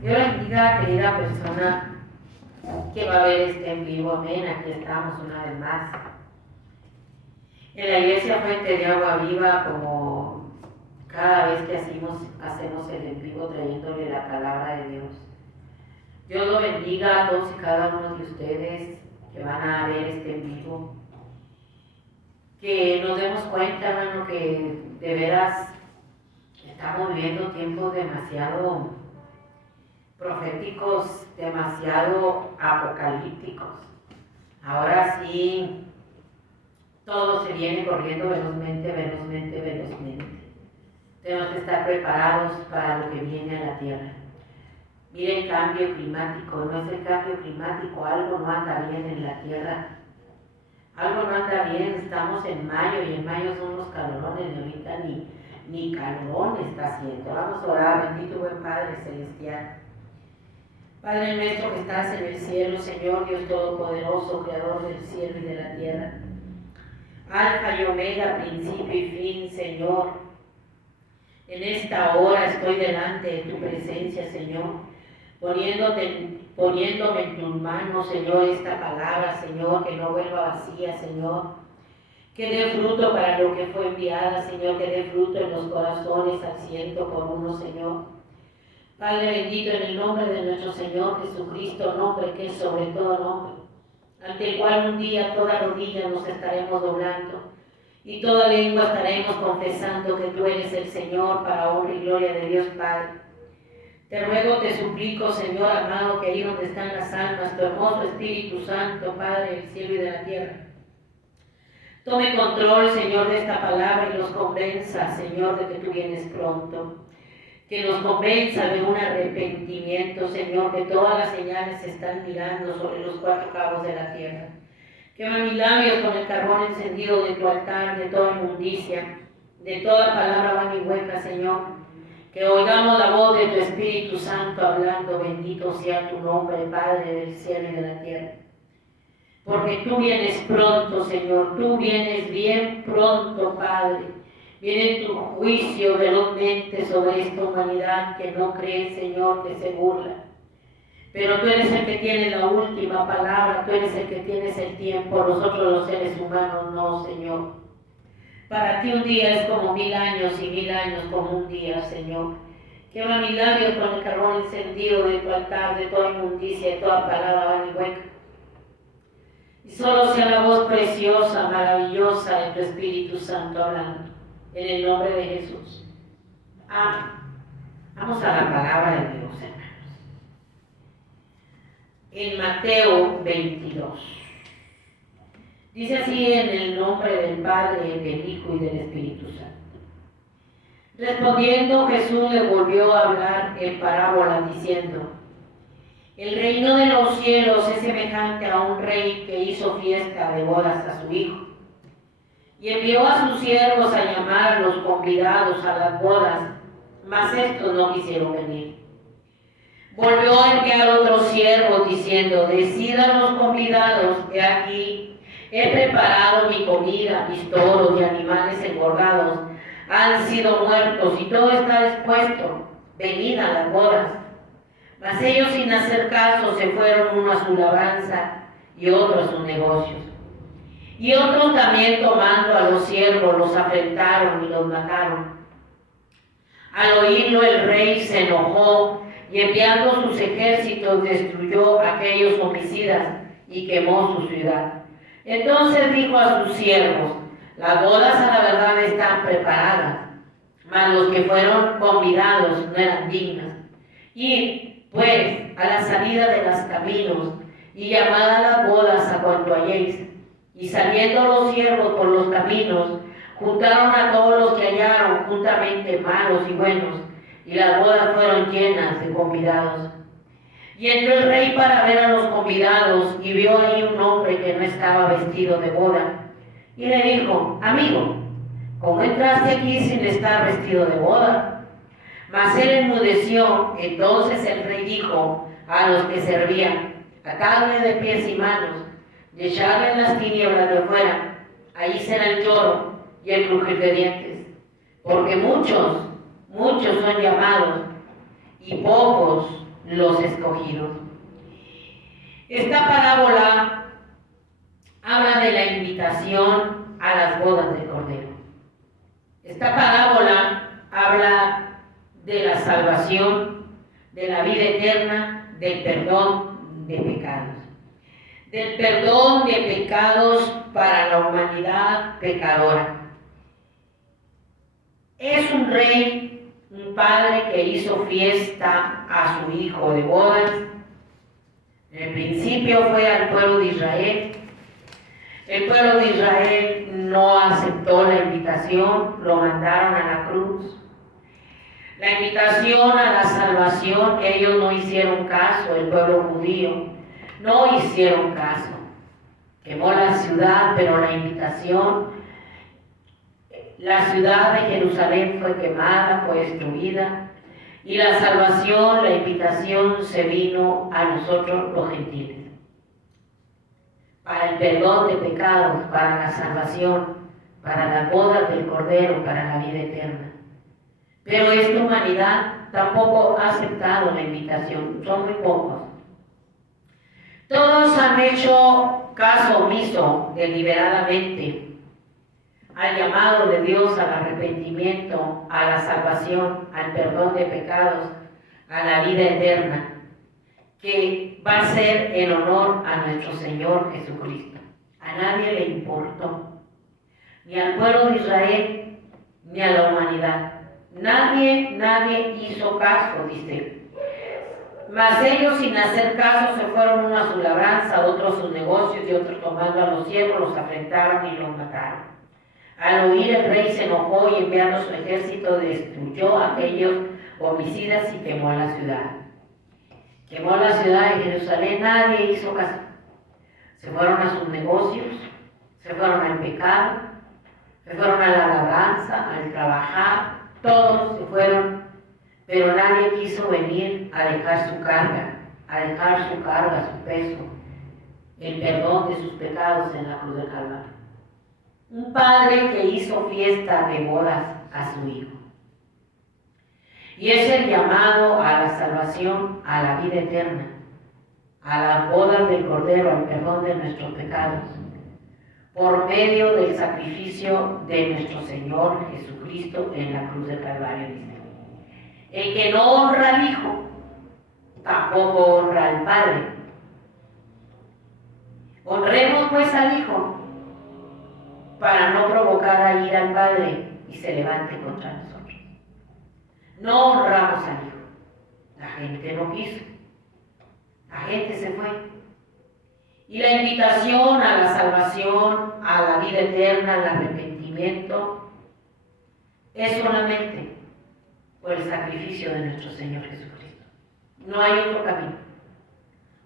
Dios bendiga, querida persona que va a ver este en vivo. Amén. Aquí estamos una vez más en la iglesia Fuente de Agua Viva, como cada vez que hacemos el en vivo, trayéndole la palabra de Dios. Dios lo bendiga a todos y cada uno de ustedes que van a ver este en vivo. Que nos demos cuenta, hermano, que de veras estamos viviendo tiempos demasiado proféticos, demasiado apocalípticos. Ahora sí, todo se viene corriendo velozmente. Tenemos que estar preparados para lo que viene a la tierra. Mire el cambio climático, no es el cambio climático, algo no anda bien en la tierra. Algo no anda bien, estamos en mayo y en mayo son los calorones y ahorita ni calorón está haciendo. Vamos a orar, bendito buen Padre Celestial. Padre nuestro que estás en el cielo, Señor Dios Todopoderoso, Creador del cielo y de la tierra. Alfa y Omega, principio y fin, Señor. En esta hora estoy delante de tu presencia, Señor, poniéndome en tus manos, Señor, esta palabra, Señor, que no vuelva vacía, Señor. Que dé fruto para lo que fue enviada, Señor, que dé fruto en los corazones al 100 por 1, Señor. Padre bendito, en el nombre de nuestro Señor Jesucristo, nombre que es sobre todo nombre, ante el cual un día toda rodilla nos estaremos doblando y toda lengua estaremos confesando que tú eres el Señor, para honra y gloria de Dios Padre. Te ruego, te suplico, Señor amado, que ahí donde están las almas, tu hermoso Espíritu Santo, Padre del cielo y de la tierra, tome control, Señor, de esta palabra y los convenza, Señor, de que tú vienes pronto. Que nos convenza de un arrepentimiento, Señor, que todas las señales se están mirando sobre los 4 cabos de la tierra. Quema mis labios con el carbón encendido de tu altar, de toda inmundicia, de toda palabra vana y hueca, Señor. Que oigamos la voz de tu Espíritu Santo hablando, bendito sea tu nombre, Padre del cielo y de la tierra. Porque tú vienes pronto, Señor, tú vienes bien pronto, Padre. Viene tu juicio velozmente sobre esta humanidad que no cree, Señor, que se burla. Pero tú eres el que tiene la última palabra, tú eres el que tienes el tiempo, nosotros los seres humanos no, Señor. Para ti un día es como 1000 años y 1000 años como un día, Señor. Quema mis labios con el carbón encendido de tu altar, de toda inmundicia, de toda palabra vana y hueca. Y solo sea la voz preciosa, maravillosa de tu Espíritu Santo hablando. En el nombre de Jesús. Amén. Vamos a la palabra de Dios, hermanos. En Mateo 22. Dice así, en el nombre del Padre, del Hijo y del Espíritu Santo. Respondiendo, Jesús le volvió a hablar en parábola diciendo: el reino de los cielos es semejante a un rey que hizo fiesta de bodas a su hijo. Y envió a sus siervos a llamar a los convidados a las bodas, mas estos no quisieron venir. Volvió a enviar otros siervos diciendo: decidan los convidados, que aquí he preparado mi comida, mis toros y animales engordados han sido muertos y todo está dispuesto, venid a las bodas. Mas ellos, sin hacer caso, se fueron, uno a su labranza y otro a sus negocios. Y otros también, tomando a los siervos, los afrentaron y los mataron. Al oírlo el rey se enojó y, enviando sus ejércitos, destruyó a aquellos homicidas y quemó su ciudad. Entonces dijo a sus siervos: las bodas a la verdad están preparadas, mas los que fueron convidados no eran dignos. Id, pues, a la salida de los caminos y llamad a las bodas a cuanto halléis. Y saliendo los siervos por los caminos, juntaron a todos los que hallaron, juntamente malos y buenos, y las bodas fueron llenas de convidados. Y entró el rey para ver a los convidados, y vio ahí un hombre que no estaba vestido de boda. Y le dijo: amigo, ¿cómo entraste aquí sin estar vestido de boda? Mas él enmudeció. Entonces el rey dijo a los que servían: atadle de pies y manos, y echarle en las tinieblas de fuera. Allí será el lloro y el crujir de dientes, porque muchos son llamados y pocos los escogidos. Esta parábola habla de la invitación a las bodas del Cordero. Esta parábola habla de la salvación, de la vida eterna, del perdón de pecados. Del perdón de pecados para la humanidad pecadora. Es un rey, un padre que hizo fiesta a su hijo de bodas. En el principio fue al pueblo de Israel. El pueblo de Israel no aceptó la invitación, lo mandaron a la cruz. La invitación a la salvación, ellos no hicieron caso, el pueblo judío no hicieron caso. Quemó la ciudad, pero la ciudad de Jerusalén fue quemada, fue destruida, y la salvación, la invitación se vino a nosotros los gentiles. Para el perdón de pecados, para la salvación, para las bodas del Cordero, para la vida eterna. Pero esta humanidad tampoco ha aceptado la invitación, son muy pocos. Todos han hecho caso omiso deliberadamente al llamado de Dios al arrepentimiento, a la salvación, al perdón de pecados, a la vida eterna, que va a ser en honor a nuestro Señor Jesucristo. A nadie le importó, ni al pueblo de Israel, ni a la humanidad. Nadie hizo caso, dice. Mas ellos, sin hacer caso, se fueron unos a su labranza, otros a sus negocios, y otros tomando a los siervos los afrentaron y los mataron. Al oír, el rey se enojó y enviando su ejército destruyó a aquellos homicidas y quemó a la ciudad. Quemó la ciudad de Jerusalén, nadie hizo caso. Se fueron a sus negocios, se fueron al pecado, se fueron a la labranza, al trabajar, todos se fueron, pero nadie quiso venir a dejar su carga, su peso, el perdón de sus pecados en la cruz del Calvario. Un padre que hizo fiesta de bodas a su hijo. Y es el llamado a la salvación, a la vida eterna, a las bodas del Cordero, al perdón de nuestros pecados, por medio del sacrificio de nuestro Señor Jesucristo en la cruz del Calvario, dice. El que no honra al Hijo, tampoco honra al Padre. Honremos pues al Hijo, para no provocar a ir al Padre y se levante contra nosotros. No honramos al Hijo. La gente no quiso. La gente se fue. Y la invitación a la salvación, a la vida eterna, al arrepentimiento, es solamente por el sacrificio de nuestro Señor Jesucristo. No hay otro camino.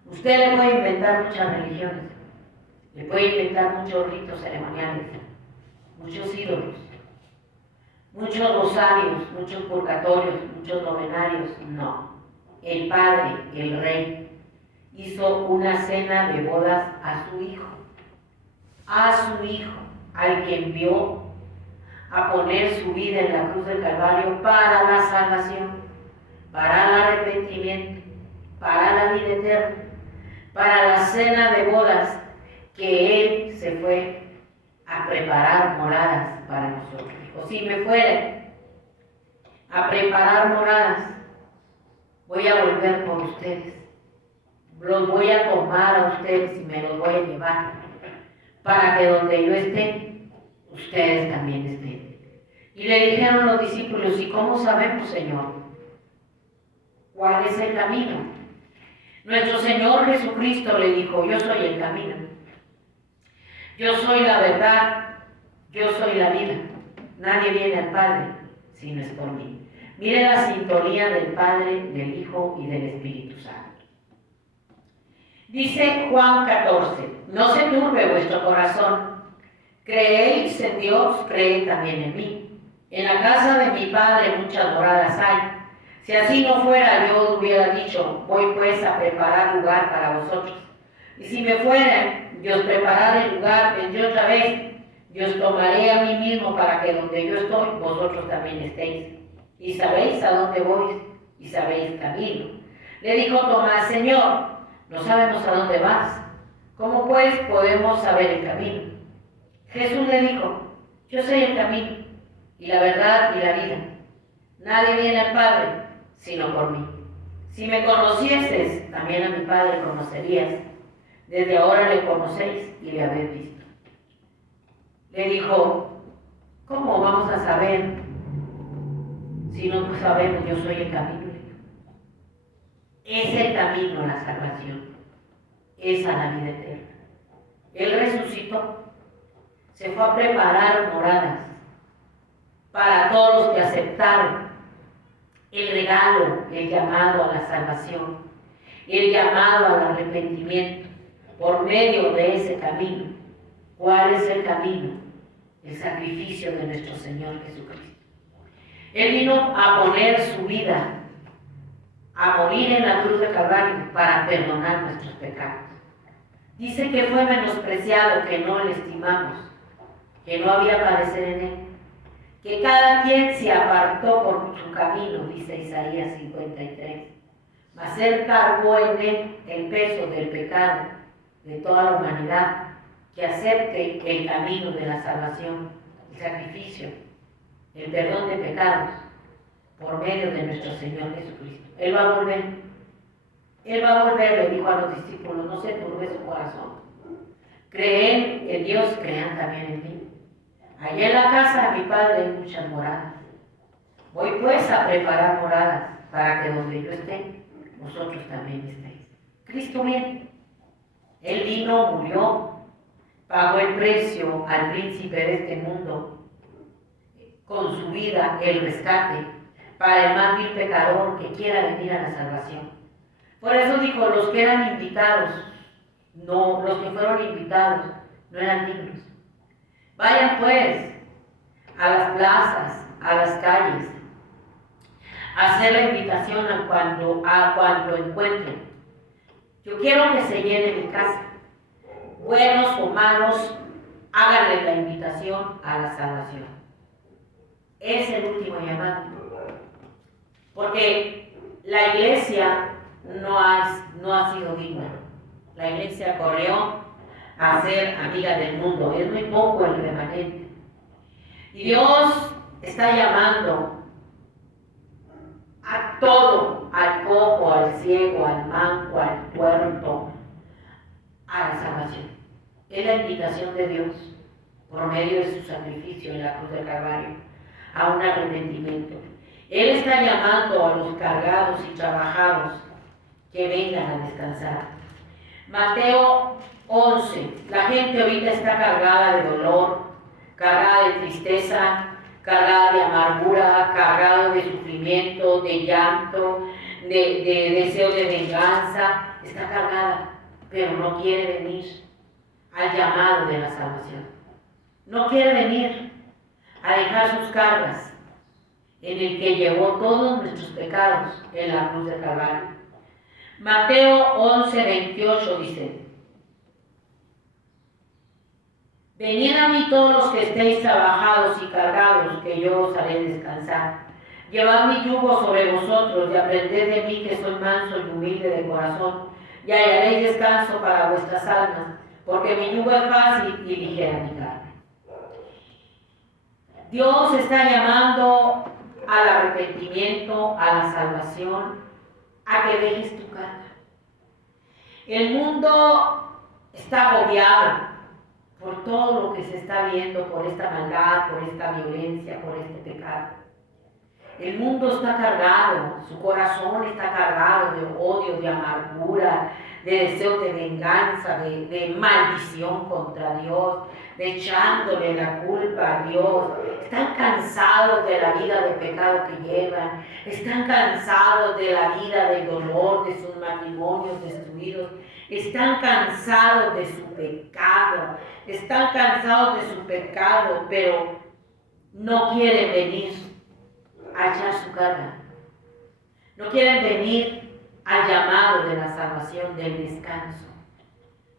Usted le puede inventar muchas religiones, le puede inventar muchos ritos ceremoniales, muchos ídolos, muchos rosarios, muchos purgatorios, muchos novenarios. No. El Padre, el Rey, hizo una cena de bodas a su Hijo, al que envió a poner su vida en la cruz del Calvario para la salvación, para el arrepentimiento, para la vida eterna, para la cena de bodas que Él se fue a preparar moradas para nosotros. Dijo, si me fuera a preparar moradas, voy a volver por ustedes. Los voy a tomar a ustedes y me los voy a llevar para que donde yo esté, ustedes también estén. Y le dijeron los discípulos, ¿y cómo sabemos, Señor, cuál es el camino? Nuestro Señor Jesucristo le dijo, yo soy el camino, yo soy la verdad, yo soy la vida. Nadie viene al Padre si no es por mí. Mire la sintonía del Padre, del Hijo y del Espíritu Santo. Dice Juan 14, no se turbe vuestro corazón, creéis en Dios, creed también en mí. En la casa de mi Padre muchas moradas hay. Si así no fuera, yo os hubiera dicho, voy pues a preparar lugar para vosotros. Y si me fuera, yo os prepararé el lugar, vendré otra vez, yo os tomaré a mí mismo para que donde yo estoy, vosotros también estéis. Y sabéis a dónde voy, y sabéis camino. Le dijo Tomás: Señor, no sabemos a dónde vas. ¿Cómo pues podemos saber el camino? Jesús le dijo: yo soy el camino, y la verdad y la vida. Nadie viene al Padre sino por mí. Si me conocieses, también a mi Padre conocerías. Desde ahora le conocéis y le habéis visto. Le dijo: ¿cómo vamos a saber si no sabemos? Yo soy el camino. Es el camino a la salvación, es a la vida eterna. Él resucitó, se fue a preparar moradas para todos los que aceptaron el regalo, el llamado a la salvación, el llamado al arrepentimiento por medio de ese camino. ¿Cuál es el camino? El sacrificio de nuestro Señor Jesucristo. Él vino a poner su vida, a morir en la cruz de Calvario para perdonar nuestros pecados. Dice que fue menospreciado, que no le estimamos, que no había parecer en él, que cada quien se apartó por su camino, dice Isaías 53. Mas él cargó en él el peso del pecado de toda la humanidad, que acepte el camino de la salvación, el sacrificio, el perdón de pecados por medio de nuestro Señor Jesucristo. Él va a volver. Él va a volver, le dijo a los discípulos: no se turbe su corazón. Creen en Dios, crean también en mí. Allá en la casa de mi Padre hay muchas moradas. Voy pues a preparar moradas para que donde yo esté, vosotros también estéis. Cristo viene. Él vino, murió, pagó el precio al príncipe de este mundo con su vida, el rescate para el más vil pecador que quiera venir a la salvación. Por eso dijo: los que eran invitados, no, los que fueron invitados no eran dignos. Vayan pues a las plazas, a las calles, a hacer la invitación a cuando encuentren. Yo quiero que se llene mi casa. Buenos o malos, háganle la invitación a la salvación. Es el último llamado. Porque la iglesia no ha sido digna. La iglesia corrió a ser amiga del mundo. Es muy poco el remanente. Y Dios está llamando a todo, al cojo, al ciego, al manco, al tuerto, a la salvación. Es la invitación de Dios por medio de su sacrificio en la cruz del Calvario a un arrepentimiento. Él está llamando a los cargados y trabajados que vengan a descansar. Mateo 11. La gente ahorita está cargada de dolor, cargada de tristeza, cargada de amargura, cargada de sufrimiento, de llanto, de deseo de venganza. Está cargada, pero no quiere venir al llamado de la salvación. No quiere venir a dejar sus cargas en el que llevó todos nuestros pecados en la cruz del Calvario. Mateo 11, 28 dice: venid a mí todos los que estéis trabajados y cargados, que yo os haré descansar. Llevad mi yugo sobre vosotros y aprended de mí, que soy manso y humilde de corazón, y hallaréis descanso para vuestras almas, porque mi yugo es fácil y ligera mi carne. Dios está llamando al arrepentimiento, a la salvación, a que dejes tu carga. El mundo está agobiado por todo lo que se está viendo, por esta maldad, por esta violencia, por este pecado. El mundo está cargado, su corazón está cargado de odio, de amargura, de deseo de venganza, de maldición contra Dios, de echándole la culpa a Dios. Están cansados de la vida de pecado que llevan, están cansados de la vida del dolor, de sus matrimonios destruidos, están cansados de su pecado, pero no quieren venir a echar su carga. No quieren venir al llamado de la salvación, del descanso.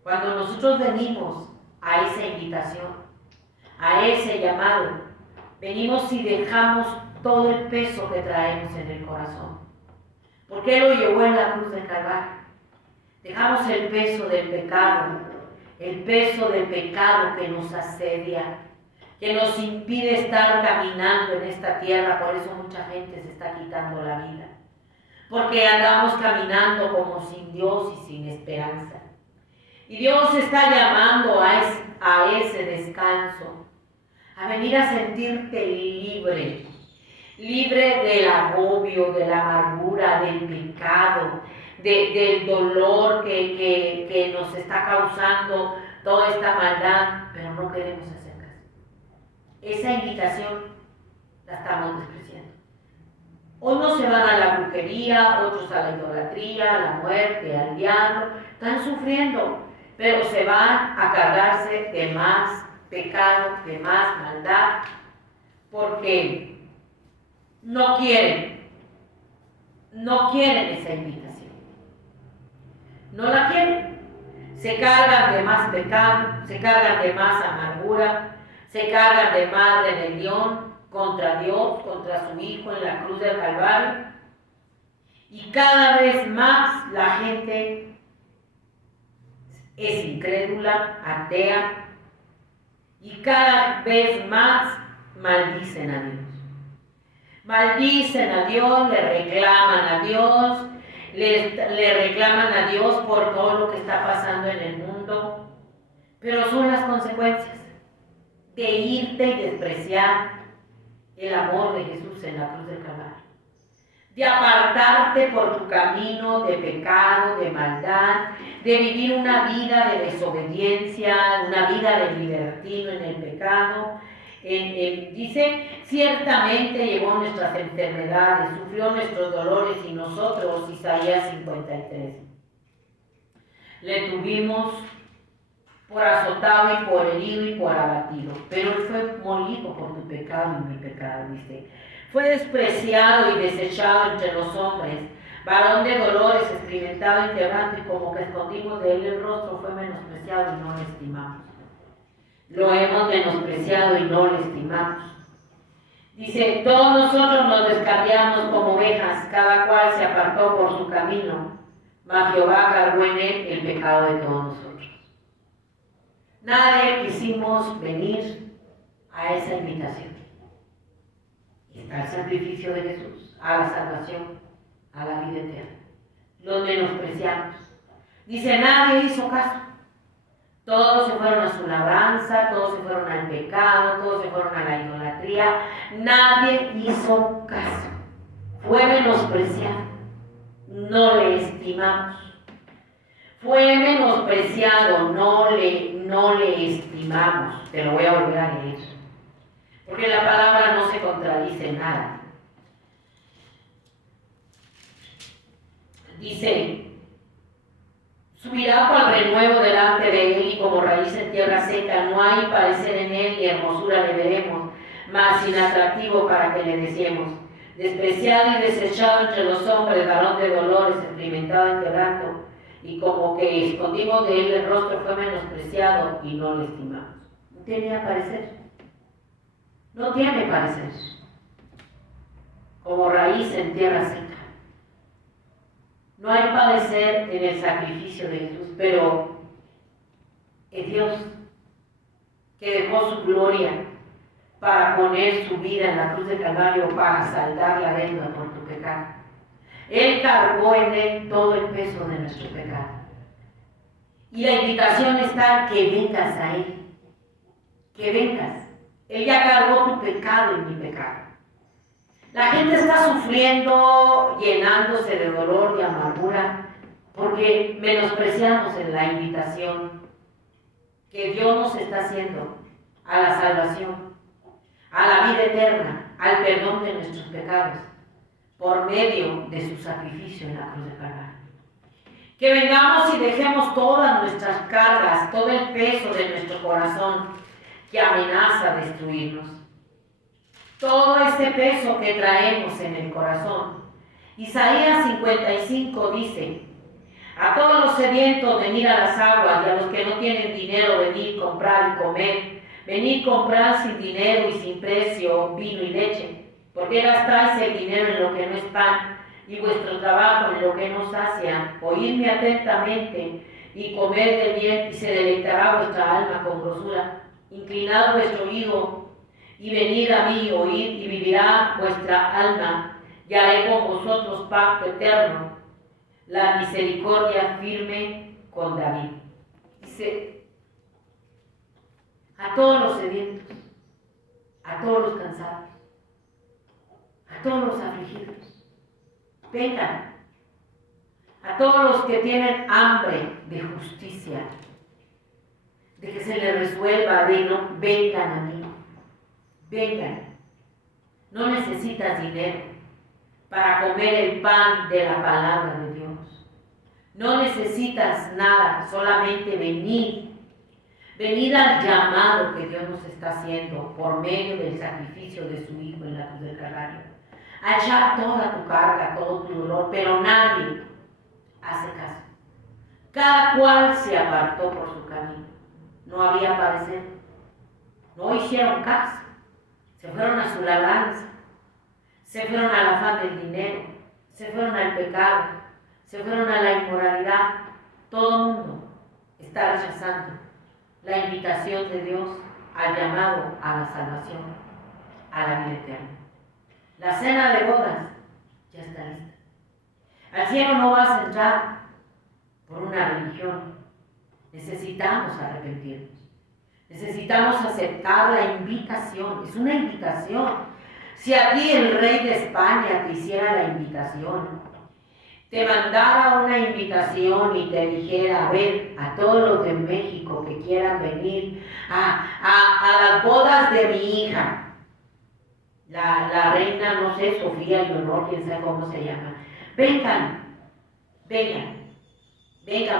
Cuando nosotros venimos a esa invitación, a ese llamado, venimos y dejamos todo el peso que traemos en el corazón. Porque Él lo llevó en la cruz del Calvario. Dejamos el peso del pecado que nos asedia, que nos impide estar caminando en esta tierra. Por eso mucha gente se está quitando la vida. Porque andamos caminando como sin Dios y sin esperanza. Y Dios está llamando a ese descanso, a venir a sentirte libre, libre del agobio, de la amargura, del pecado, del dolor que nos está causando toda esta maldad, pero no queremos hacer caso. Esa invitación la estamos despreciando. Unos se van a la brujería, otros a la idolatría, a la muerte, al diablo, están sufriendo, pero se van a cargarse de más pecado, de más maldad, porque no quieren esa invitación, no la quieren, se cargan de más pecado, se cargan de más amargura, se cargan de más rebelión contra Dios, contra su Hijo en la cruz del Calvario, y cada vez más la gente es incrédula, atea, y cada vez más maldicen a Dios. Maldicen a Dios, le reclaman a Dios, le reclaman a Dios por todo lo que está pasando en el mundo. Pero son las consecuencias de irte y despreciar el amor de Jesús en la cruz del Calvario. De apartarte por tu camino de pecado, de maldad, de vivir una vida de desobediencia, una vida de libertino en el pecado. Dice, ciertamente llevó nuestras enfermedades, sufrió nuestros dolores y nosotros, Isaías 53. Le tuvimos por azotado y por herido y por abatido, pero Él fue molido por tu pecado y mi pecado, dice. Fue despreciado y desechado entre los hombres, varón de dolores, experimentado en quebranto, y como que escondimos de Él el rostro, fue menospreciado y no le estimamos. Lo hemos menospreciado y no le estimamos. Dice, todos nosotros nos descarriamos como ovejas, cada cual se apartó por su camino, mas Jehová cargó en Él el pecado de todos nosotros. Nadie quisimos venir a esa invitación. Y está el sacrificio de Jesús, a la salvación, a la vida eterna. Los menospreciamos. Dice, nadie hizo caso. Todos se fueron a su labranza, todos se fueron al pecado, todos se fueron a la idolatría. Nadie hizo caso. Fue menospreciado. No le estimamos. Fue menospreciado, no le estimamos. Te lo voy a volver a leer. Porque la palabra no se contradice en nada. Dice, subirá cual renuevo delante de Él y como raíz en tierra seca, no hay parecer en Él y hermosura le veremos, mas sin atractivo para que le deseemos. Despreciado y desechado entre los hombres, varón de dolores, experimentado en quebranto, y como que escondimos de Él el rostro, fue menospreciado y no le estimamos. No tenía parecer. No tiene parecer. Como raíz en tierra seca. No hay padecer en el sacrificio de Jesús, pero es Dios que dejó su gloria para poner su vida en la cruz del Calvario para saldar la deuda por tu pecado. Él cargó en Él todo el peso de nuestro pecado. Y la invitación está que vengas a Él. Que vengas. Él ya cargó tu pecado y mi pecado. La gente está sufriendo, llenándose de dolor y amargura, porque menospreciamos en la invitación que Dios nos está haciendo a la salvación, a la vida eterna, al perdón de nuestros pecados, por medio de su sacrificio en la cruz de Calvario. Que vengamos y dejemos todas nuestras cargas, todo el peso de nuestro corazón que amenaza destruirnos. Todo este peso que traemos en el corazón. Isaías 55 dice, a todos los sedientos venid a las aguas, y a los que no tienen dinero venid comprar y comer. Venid comprar sin dinero y sin precio vino y leche. ¿Por qué gastáis el dinero en lo que no es pan, y vuestro trabajo en lo que nos sacia. Oídme atentamente y comed del bien, y se deleitará vuestra alma con grosura. Inclinad vuestro oído y venid a mí, oíd, y vivirá vuestra alma, y haré con vosotros pacto eterno, la misericordia firme con David. Dice, a todos los sedientos, a todos los cansados, a todos los afligidos, vengan. A todos los que tienen hambre de justicia, de que se les resuelva, vengan a mí, vengan. No necesitas dinero para comer el pan de la palabra de Dios. No necesitas nada, solamente venid. Venid al llamado que Dios nos está haciendo por medio del sacrificio de su Hijo en la cruz del Calvario. A echar toda tu carga, todo tu dolor, pero nadie hace caso. Cada cual se apartó por su camino. No había parecer. No hicieron caso. Se fueron a su labranza. Se fueron al afán del dinero. Se fueron al pecado. Se fueron a la inmoralidad. Todo el mundo está rechazando la invitación de Dios al llamado a la salvación, a la vida eterna. La cena de bodas ya está lista. Al cielo no vas a entrar por una religión. Necesitamos arrepentirnos. Necesitamos aceptar la invitación. Es una invitación. Si a ti el rey de España te hiciera la invitación, te mandara una invitación y te dijera, a ver, a todos los de México que quieran venir a las bodas de mi hija, la reina, no sé, Sofía Leonor, quién sabe cómo se llama, vengan,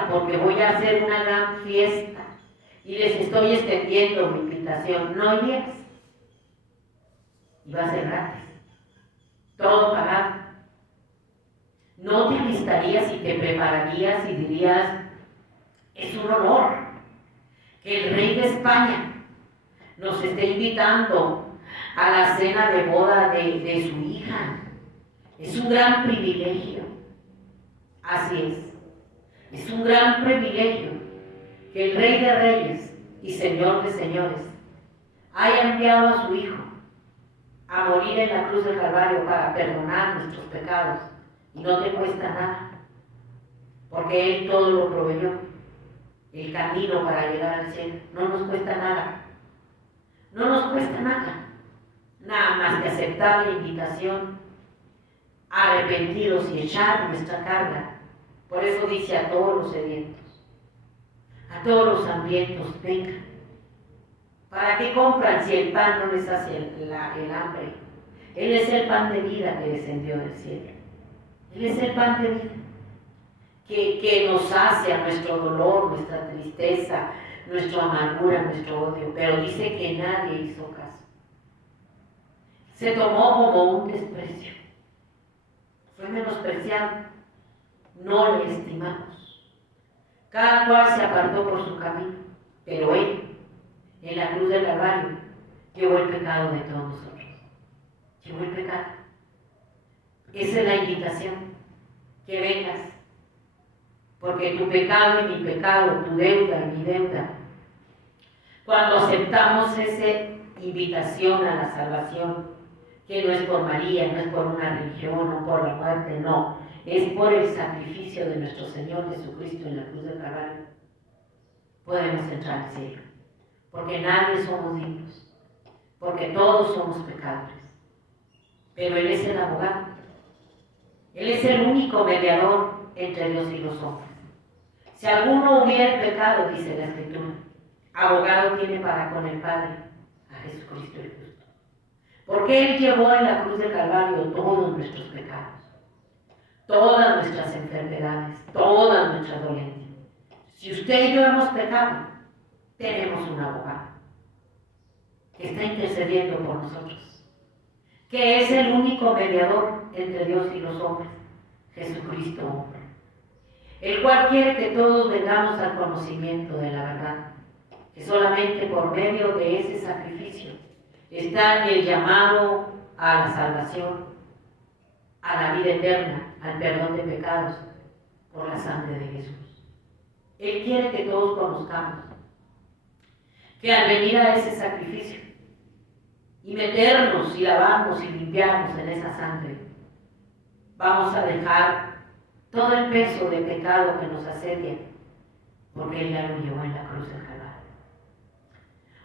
porque voy a hacer una gran fiesta y les estoy extendiendo mi invitación. No irías. Y va a ser gratis. Todo pagado. No te alistarías y te prepararías y dirías, es un honor que el rey de España nos esté invitando a la cena de boda de su hija. Es un gran privilegio. Así es. Es un gran privilegio que el Rey de Reyes y Señor de Señores haya enviado a su Hijo a morir en la cruz del Calvario para perdonar nuestros pecados, y no te cuesta nada, porque Él todo lo proveyó, el camino para llegar al cielo. No nos cuesta nada, no nos cuesta nada más que aceptar la invitación, arrepentidos y echar nuestra carga. Por eso dice a todos los sedientos, a todos los hambrientos, vengan. ¿Para qué compran si el pan no les hace el hambre? Él es el pan de vida que descendió del cielo. Él es el pan de vida que nos sacia nuestro dolor, nuestra tristeza, nuestra amargura, nuestro odio. Pero dice que nadie hizo caso. Se tomó como un desprecio. Fue menospreciado. No le estimamos. Cada cual se apartó por su camino, pero Él, en la cruz del Calvario, llevó el pecado de todos nosotros. Llevó el pecado. Esa es la invitación, que vengas, porque tu pecado y mi pecado, tu deuda y mi deuda, cuando aceptamos esa invitación a la salvación, que no es por María, no es por una religión, no por la muerte, no, es por el sacrificio de nuestro Señor Jesucristo en la cruz del Calvario, podemos entrar al cielo, porque nadie somos dignos, porque todos somos pecadores, pero Él es el abogado. Él es el único mediador entre Dios y los hombres. Si alguno hubiera pecado, dice la Escritura, abogado tiene para con el Padre, a Jesucristo el justo. Porque Él llevó en la cruz del Calvario todos nuestros pecados, todas nuestras enfermedades, todas nuestras dolencias. Si usted y yo hemos pecado, tenemos un abogado que está intercediendo por nosotros, que es el único mediador entre Dios y los hombres, Jesucristo hombre, el cual quiere que todos vengamos al conocimiento de la verdad, que solamente por medio de ese sacrificio está el llamado a la salvación, a la vida eterna, al perdón de pecados por la sangre de Jesús. Él quiere que todos conozcamos que al venir a ese sacrificio y meternos y lavarnos y limpiarnos en esa sangre, vamos a dejar todo el peso de pecado que nos asedia, porque Él ya lo llevó en la cruz del Calvario.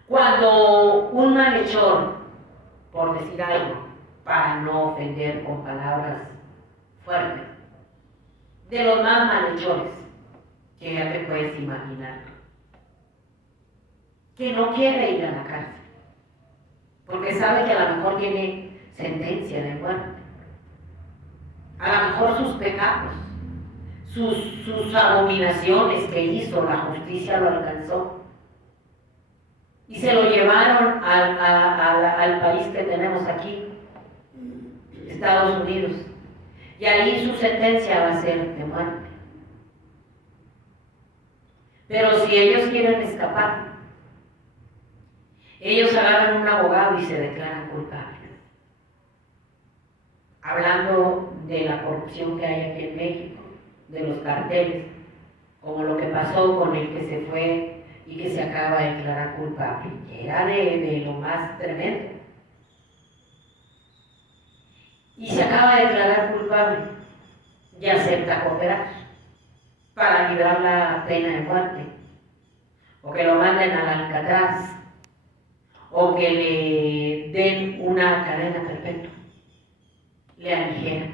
Cuando un malhechor, por decir algo, para no ofender con palabras fuertes, de los más malhechores que ya te puedes imaginar, que no quiere ir a la cárcel, porque sabe que a lo mejor tiene sentencia de muerte, a lo mejor sus pecados, sus abominaciones que hizo, la justicia lo alcanzó y se lo llevaron al país que tenemos aquí, Estados Unidos, y ahí su sentencia va a ser de muerte. Pero si ellos quieren escapar, ellos agarran un abogado y se declaran culpables. Hablando de la corrupción que hay aquí en México, de los carteles, como lo que pasó con el que se fue y que se acaba de declarar culpable, que era de lo más tremendo. Y se acaba de declarar culpable y acepta cooperar para librar la pena de muerte, o que lo manden al Alcatraz, o que le den una cadena perpetua, le aligeran,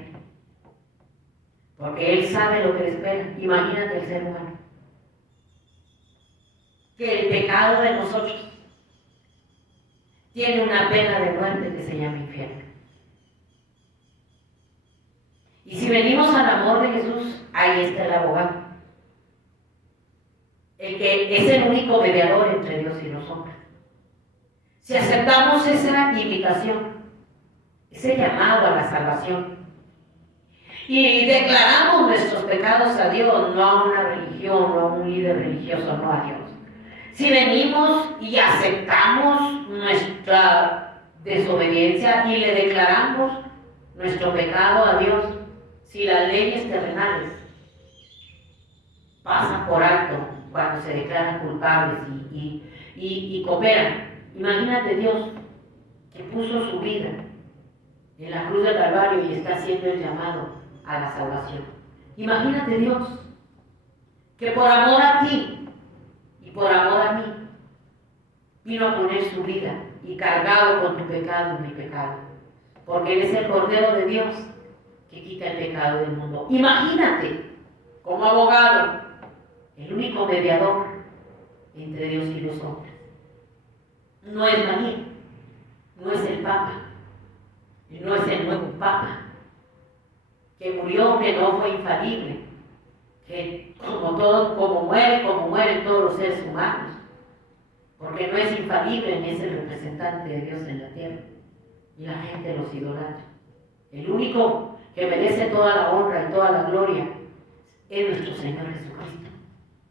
porque Él sabe lo que le espera. Imagínate el ser humano, que el pecado de nosotros tiene una pena de muerte que se llama infierno. Y si venimos al amor de Jesús, ahí está el abogado, el que es el único mediador entre Dios y los hombres. Si aceptamos esa invitación, ese llamado a la salvación, y declaramos nuestros pecados a Dios, no a una religión, no a un líder religioso, no a Dios. Si venimos y aceptamos nuestra desobediencia y le declaramos nuestro pecado a Dios, si las leyes terrenales pasan por alto cuando se declaran culpables y cooperan, imagínate Dios que puso su vida en la cruz del Calvario y está haciendo el llamado a la salvación. Imagínate Dios que por amor a ti y por amor a mí vino a poner su vida y cargado con tu pecado y mi pecado, porque Él es el Cordero de Dios que quita el pecado del mundo. Imagínate como abogado, el único mediador entre Dios y los hombres. No es María, no es el Papa, no es el nuevo Papa, que murió, que no fue infalible, que como mueren todos los seres humanos, porque no es infalible ni es el representante de Dios en la tierra, y la gente los idolatra. El único que merece toda la honra y toda la gloria es nuestro Señor Jesucristo,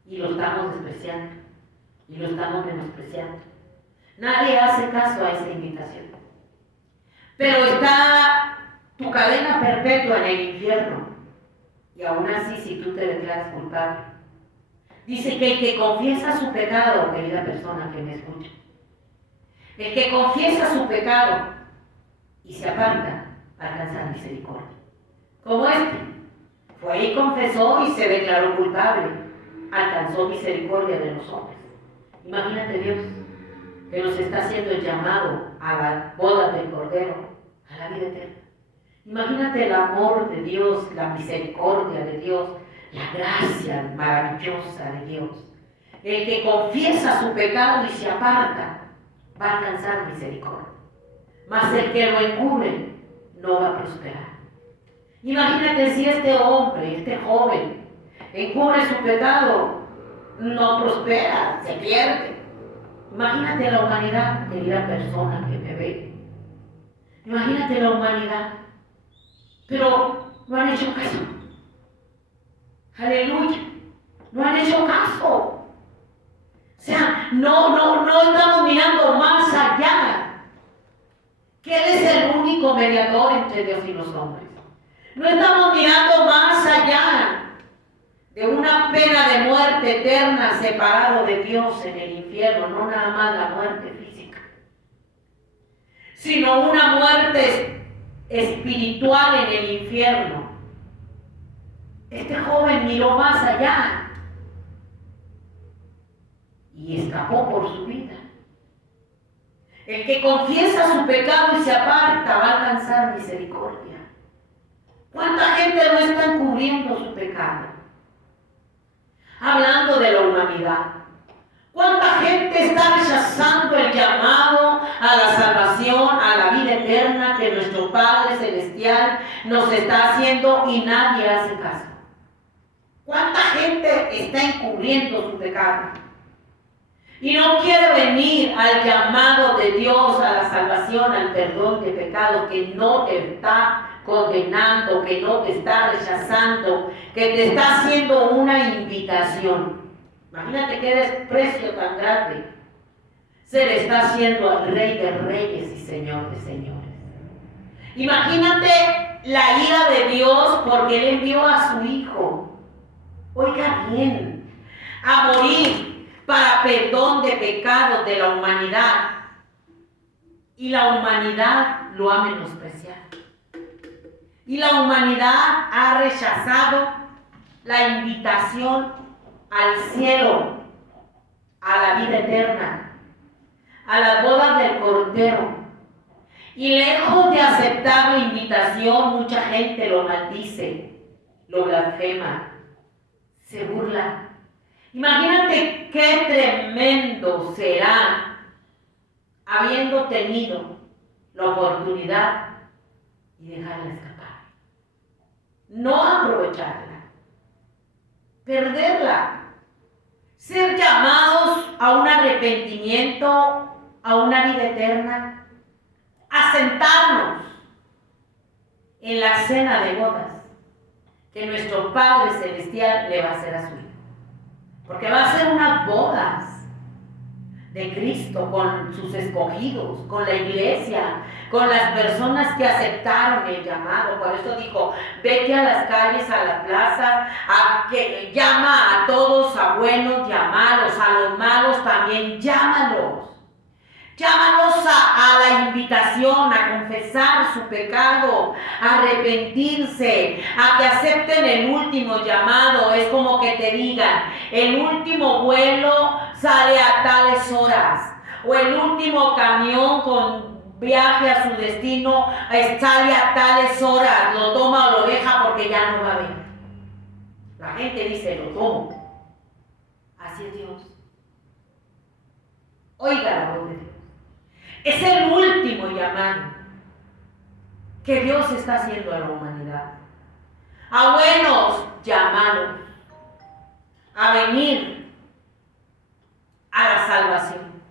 y lo estamos despreciando, y lo estamos menospreciando. Nadie hace caso a esa invitación. Pero está tu cadena perpetua en el infierno. Y aún así, si tú te declaras culpable, dice que el que confiesa su pecado, querida persona que me escucha, el que confiesa su pecado y se aparta, alcanza misericordia. Como fue y confesó y se declaró culpable, alcanzó misericordia de los hombres. Imagínate Dios que nos está haciendo el llamado a la boda del Cordero, a la vida eterna. Imagínate el amor de Dios, la misericordia de Dios, la gracia maravillosa de Dios. El que confiesa su pecado y se aparta va a alcanzar misericordia. Mas el que lo encubre no va a prosperar. Imagínate si este hombre, este joven, encubre su pecado, no prospera, se pierde. Imagínate la humanidad, querida persona que me ve. Imagínate la humanidad. Pero no han hecho caso. Aleluya. No han hecho caso. O sea, no estamos mirando más allá. Que Él es el único mediador entre Dios y los hombres. No estamos mirando más allá de una pena de muerte eterna separado de Dios en el infierno, no nada más la muerte física, sino una muerte espiritual en el infierno. Este joven miró más allá y escapó por su vida. El que confiesa su pecado y se aparta va a alcanzar misericordia. ¿Cuánta gente no está encubriendo su pecado? Hablando de la humanidad. ¿Cuánta gente está rechazando el llamado a la salvación, a la vida eterna que nuestro Padre Celestial nos está haciendo y nadie hace caso? ¿Cuánta gente está encubriendo su pecado? Y no quiere venir al llamado de Dios, a la salvación, al perdón de pecados, que no te está condenando, que no te está rechazando, que te está haciendo una invitación. Imagínate qué desprecio tan grande se le está haciendo al Rey de Reyes y Señor de Señores. Imagínate la ira de Dios porque Él envió a su Hijo, oiga bien, a morir para perdón de pecados de la humanidad. Y la humanidad lo ha menospreciado. Y la humanidad ha rechazado la invitación al cielo, a la vida eterna, a las bodas del Cordero. Y lejos de aceptar la invitación, mucha gente lo maldice, lo blasfema, se burla. Imagínate qué tremendo será habiendo tenido la oportunidad y dejarla escapar. No aprovecharla, perderla, ser llamados a un arrepentimiento, a una vida eterna, a sentarnos en la cena de bodas que nuestro Padre Celestial le va a hacer a su Hijo. Porque va a ser unas bodas de Cristo con sus escogidos, con la iglesia, con las personas que aceptaron el llamado. Por eso dijo, vete a las calles, a las plazas, llama a todos, a buenos y a malos, a los malos también llámalos. Llámalos a la invitación, a confesar su pecado, a arrepentirse, a que acepten el último llamado. Es como que te digan, el último vuelo sale a tales horas, o el último camión con viaje a su destino sale a tales horas, lo toma o lo deja porque ya no va a ver. La gente dice, lo tomo. Así es Dios. Oiga la voz de Dios. Es el último llamado que Dios está haciendo a la humanidad. A buenos llamados a venir a la salvación,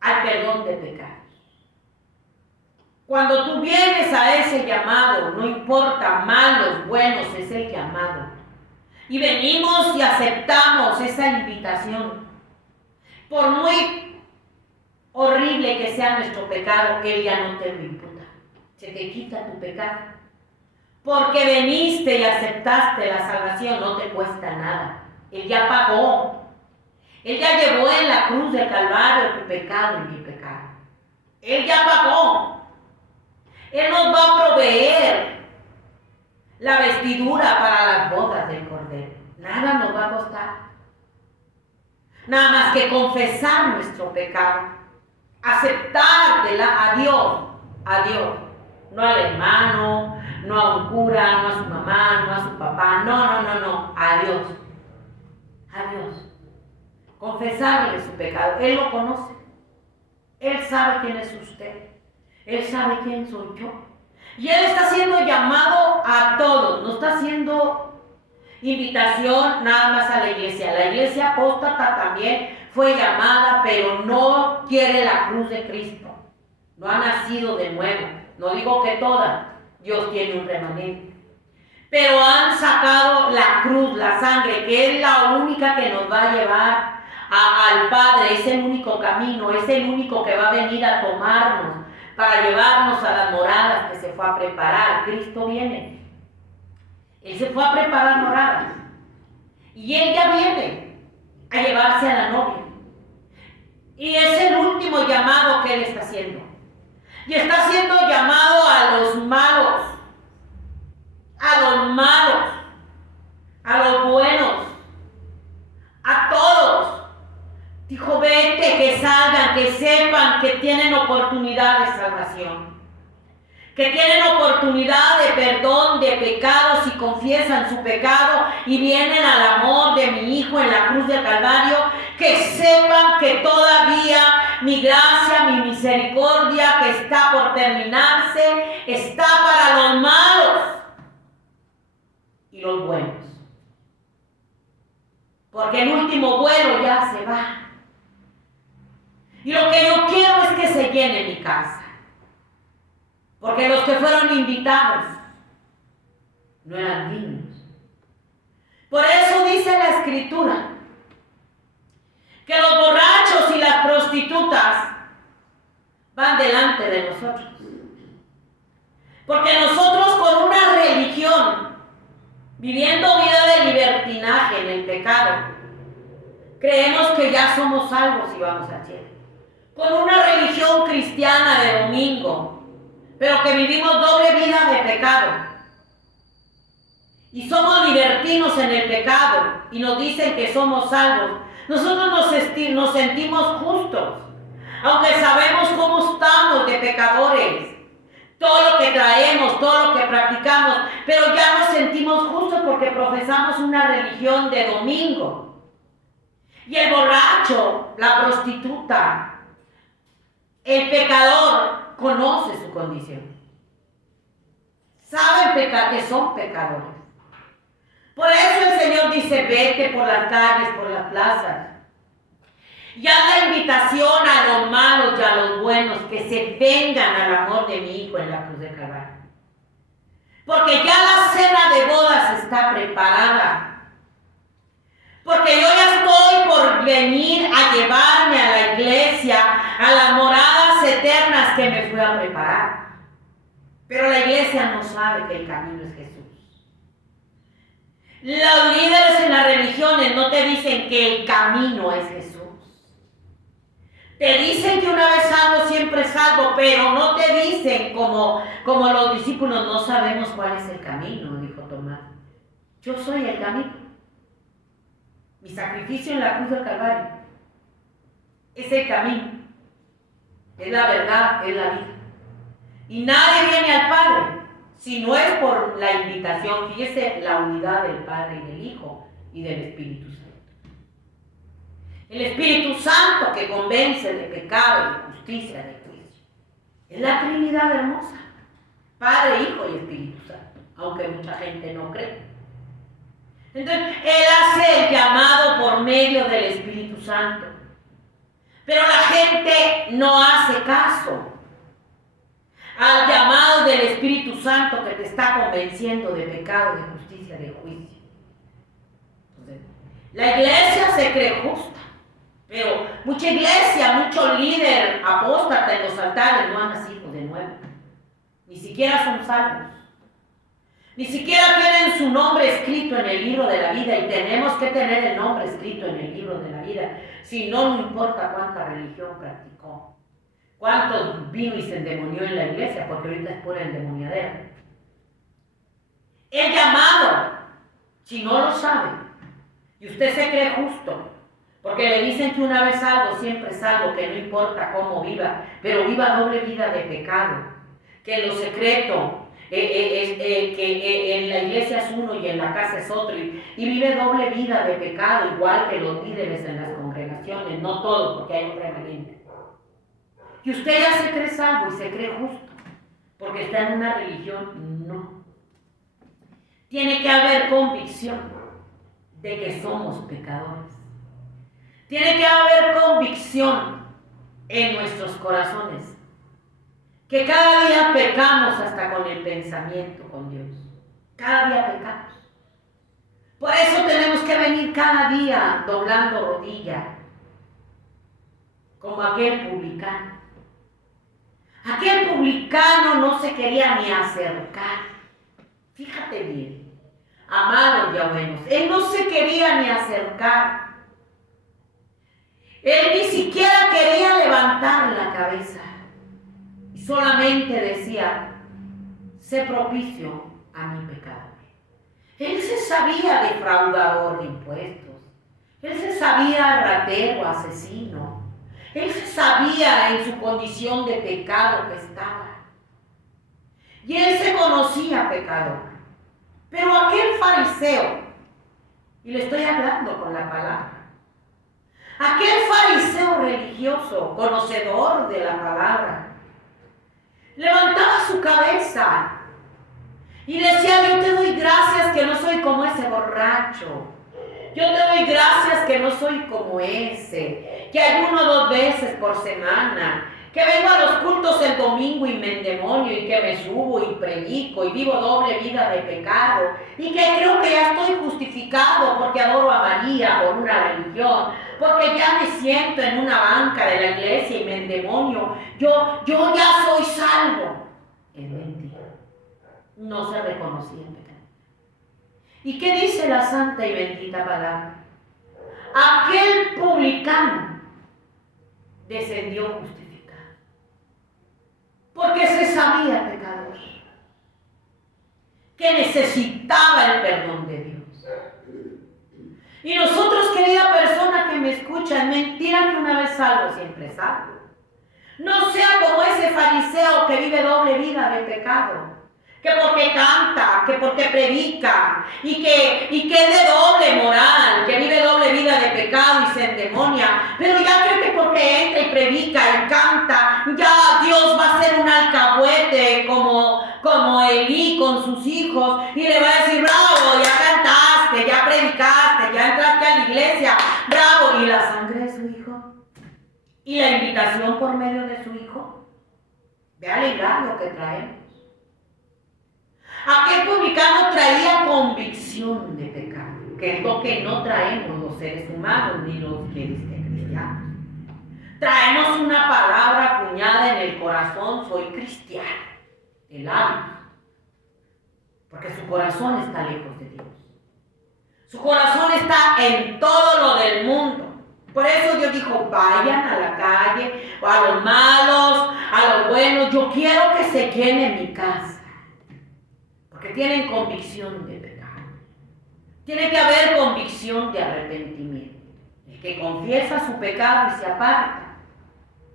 al perdón de pecados. Cuando tú vienes a ese llamado, no importa, malos, buenos, es el llamado. Y venimos y aceptamos esa invitación. Por muy horrible que sea nuestro pecado, Él ya no te lo imputa. Se te quita tu pecado. Porque veniste y aceptaste la salvación, no te cuesta nada. Él ya pagó. Él ya llevó en la cruz del Calvario tu pecado y mi pecado. Él ya pagó. Él nos va a proveer la vestidura para las bodas del Cordero. Nada nos va a costar. Nada más que confesar nuestro pecado. Aceptar a Dios, no al hermano, no a un cura, no a su mamá, no a su papá, no, a Dios. Confesarle su pecado, Él lo conoce, Él sabe quién es usted, Él sabe quién soy yo. Y Él está haciendo llamado a todos, no está haciendo invitación nada más a la iglesia. La iglesia apóstata también fue llamada, pero no quiere la cruz de Cristo. No ha nacido de nuevo. No digo que todas. Dios tiene un remanente. Pero han sacado la cruz, la sangre, que es la única que nos va a llevar al Padre. Es el único camino. Es el único que va a venir a tomarnos para llevarnos a las moradas que se fue a preparar. Cristo viene. Él se fue a preparar moradas. Y él ya viene a llevarse a la novia. Y es el último llamado que él está haciendo. Y está siendo llamado a los malos, a los buenos, a todos. Dijo, vete, que salgan, que sepan que tienen oportunidad de salvación, que tienen oportunidad de perdón de pecados si confiesan su pecado y vienen al amor de mi Hijo en la cruz del Calvario, que sepan que todavía mi gracia, mi misericordia que está por terminarse, está para los malos y los buenos. Porque el último vuelo ya se va. Y lo que yo quiero es que se llene mi casa. Porque los que fueron invitados no eran dignos. Por eso dice la Escritura que los borrachos y las prostitutas van delante de nosotros. Porque nosotros con una religión, viviendo vida de libertinaje en el pecado, creemos que ya somos salvos y vamos al cielo. Con una religión cristiana de domingo, pero que vivimos doble vida de pecado. Y somos libertinos en el pecado y nos dicen que somos salvos. Nosotros nos sentimos justos, aunque sabemos cómo estamos de pecadores, todo lo que traemos, todo lo que practicamos, pero ya nos sentimos justos porque profesamos una religión de domingo. Y el borracho, la prostituta, el pecador conoce su condición. Saben que son pecadores. Por eso el Señor dice, vete por las calles, por las plazas. Y haz la invitación a los malos y a los buenos que se vengan al amor de mi Hijo en la cruz del Calvario. Porque ya la cena de bodas está preparada. Porque yo ya estoy por venir a llevarme a la iglesia, a las moradas eternas que me fui a preparar. Pero la iglesia no sabe que el camino es Jesús. Los líderes en las religiones no te dicen que el camino es Jesús. Te dicen que una vez salvo siempre salvo, pero no te dicen como los discípulos, no sabemos cuál es el camino, dijo Tomás. Yo soy el camino. Mi sacrificio en la cruz del Calvario es el camino, es la verdad, es la vida. Y nadie viene al Padre si no es por la invitación. Fíjese la unidad del Padre y del Hijo y del Espíritu Santo. El Espíritu Santo que convence de pecado, de justicia, de juicio. Es la Trinidad hermosa, Padre, Hijo y Espíritu Santo, aunque mucha gente no cree. Entonces, Él hace el llamado por medio del Espíritu Santo. Pero la gente no hace caso al llamado del Espíritu Santo que te está convenciendo de pecado, de justicia, de juicio. Entonces, la iglesia se cree justa, pero mucha iglesia, mucho líder apóstata en los altares no han nacido de nuevo. Ni siquiera son salvos. Ni siquiera tienen su nombre escrito en el libro de la vida, y tenemos que tener el nombre escrito en el libro de la vida. Si no, no importa cuánta religión practicó, cuántos vino y se endemonió en la iglesia, porque ahorita es pura endemoniadera. El llamado, si no lo sabe, y usted se cree justo, porque le dicen que una vez salvo, siempre salvo, que no importa cómo viva, pero viva doble vida de pecado, que en lo secreto, que en la iglesia es uno y en la casa es otro, y vive doble vida de pecado, igual que los líderes en las congregaciones, no todos, porque hay un remanente. Y usted ya se cree salvo y se cree justo, porque está en una religión, no. Tiene que haber convicción de que somos pecadores. Tiene que haber convicción en nuestros corazones, que cada día pecamos hasta con el pensamiento con Dios. Cada día pecamos. Por eso tenemos que venir cada día doblando rodilla, como aquel publicano. Aquel publicano no se quería ni acercar. Fíjate bien. a malos y a buenos. Él no se quería ni acercar. Él ni siquiera quería levantar la cabeza. Y solamente decía, sé propicio a mi pecador. Él se sabía defraudador de impuestos. Él se sabía ratero, asesino. Él se sabía en su condición de pecado que estaba. Y él se conocía pecador. Pero aquel fariseo, y le estoy hablando con la palabra, aquel fariseo religioso, conocedor de la palabra, levantaba su cabeza y decía, yo te doy gracias que no soy como ese borracho. Yo te doy gracias que no soy como ese, que ayuno 2 veces por semana, que vengo a los cultos el domingo y me endemonio y que me subo y predico y vivo doble vida de pecado y que creo que ya estoy justificado porque adoro a María por una religión, porque ya me siento en una banca de la iglesia y me endemonio. Yo ya soy salvo. Es mentira. No se reconocía en pecado. ¿Y qué dice la santa y bendita palabra? Aquel publicano descendió justificado, porque se sabía pecador, que necesitaba el perdón de Dios. Y nosotros, querida persona que me escucha, es mentira que una vez salvo, siempre salvo. No sea como ese fariseo que vive doble vida de pecado, que porque canta, que porque predica, y que es de doble moral, que vive doble vida de pecado y se endemonia, pero ya cree que porque entra y predica y canta, ya Dios va a ser un alcahuete como Elí con sus hijos, y le va a decir, bravo, ya cantaste, ya predicaste, ya entraste a la iglesia, bravo, y la sangre de su hijo, y la invitación por medio de su hijo. Vea el engaño que traemos. Aquel publicano traía convicción de pecado, que es lo que no traemos los seres humanos ni los cristianos. Traemos una palabra acuñada en el corazón, soy cristiano, el hábito, porque su corazón está lejos de Dios. Su corazón está en todo lo del mundo. Por eso Dios dijo, vayan a la calle, a los malos, a los buenos, yo quiero que se llene mi casa. Que tienen convicción de pecado. Tiene que haber convicción de arrepentimiento. El que confiesa su pecado y se aparta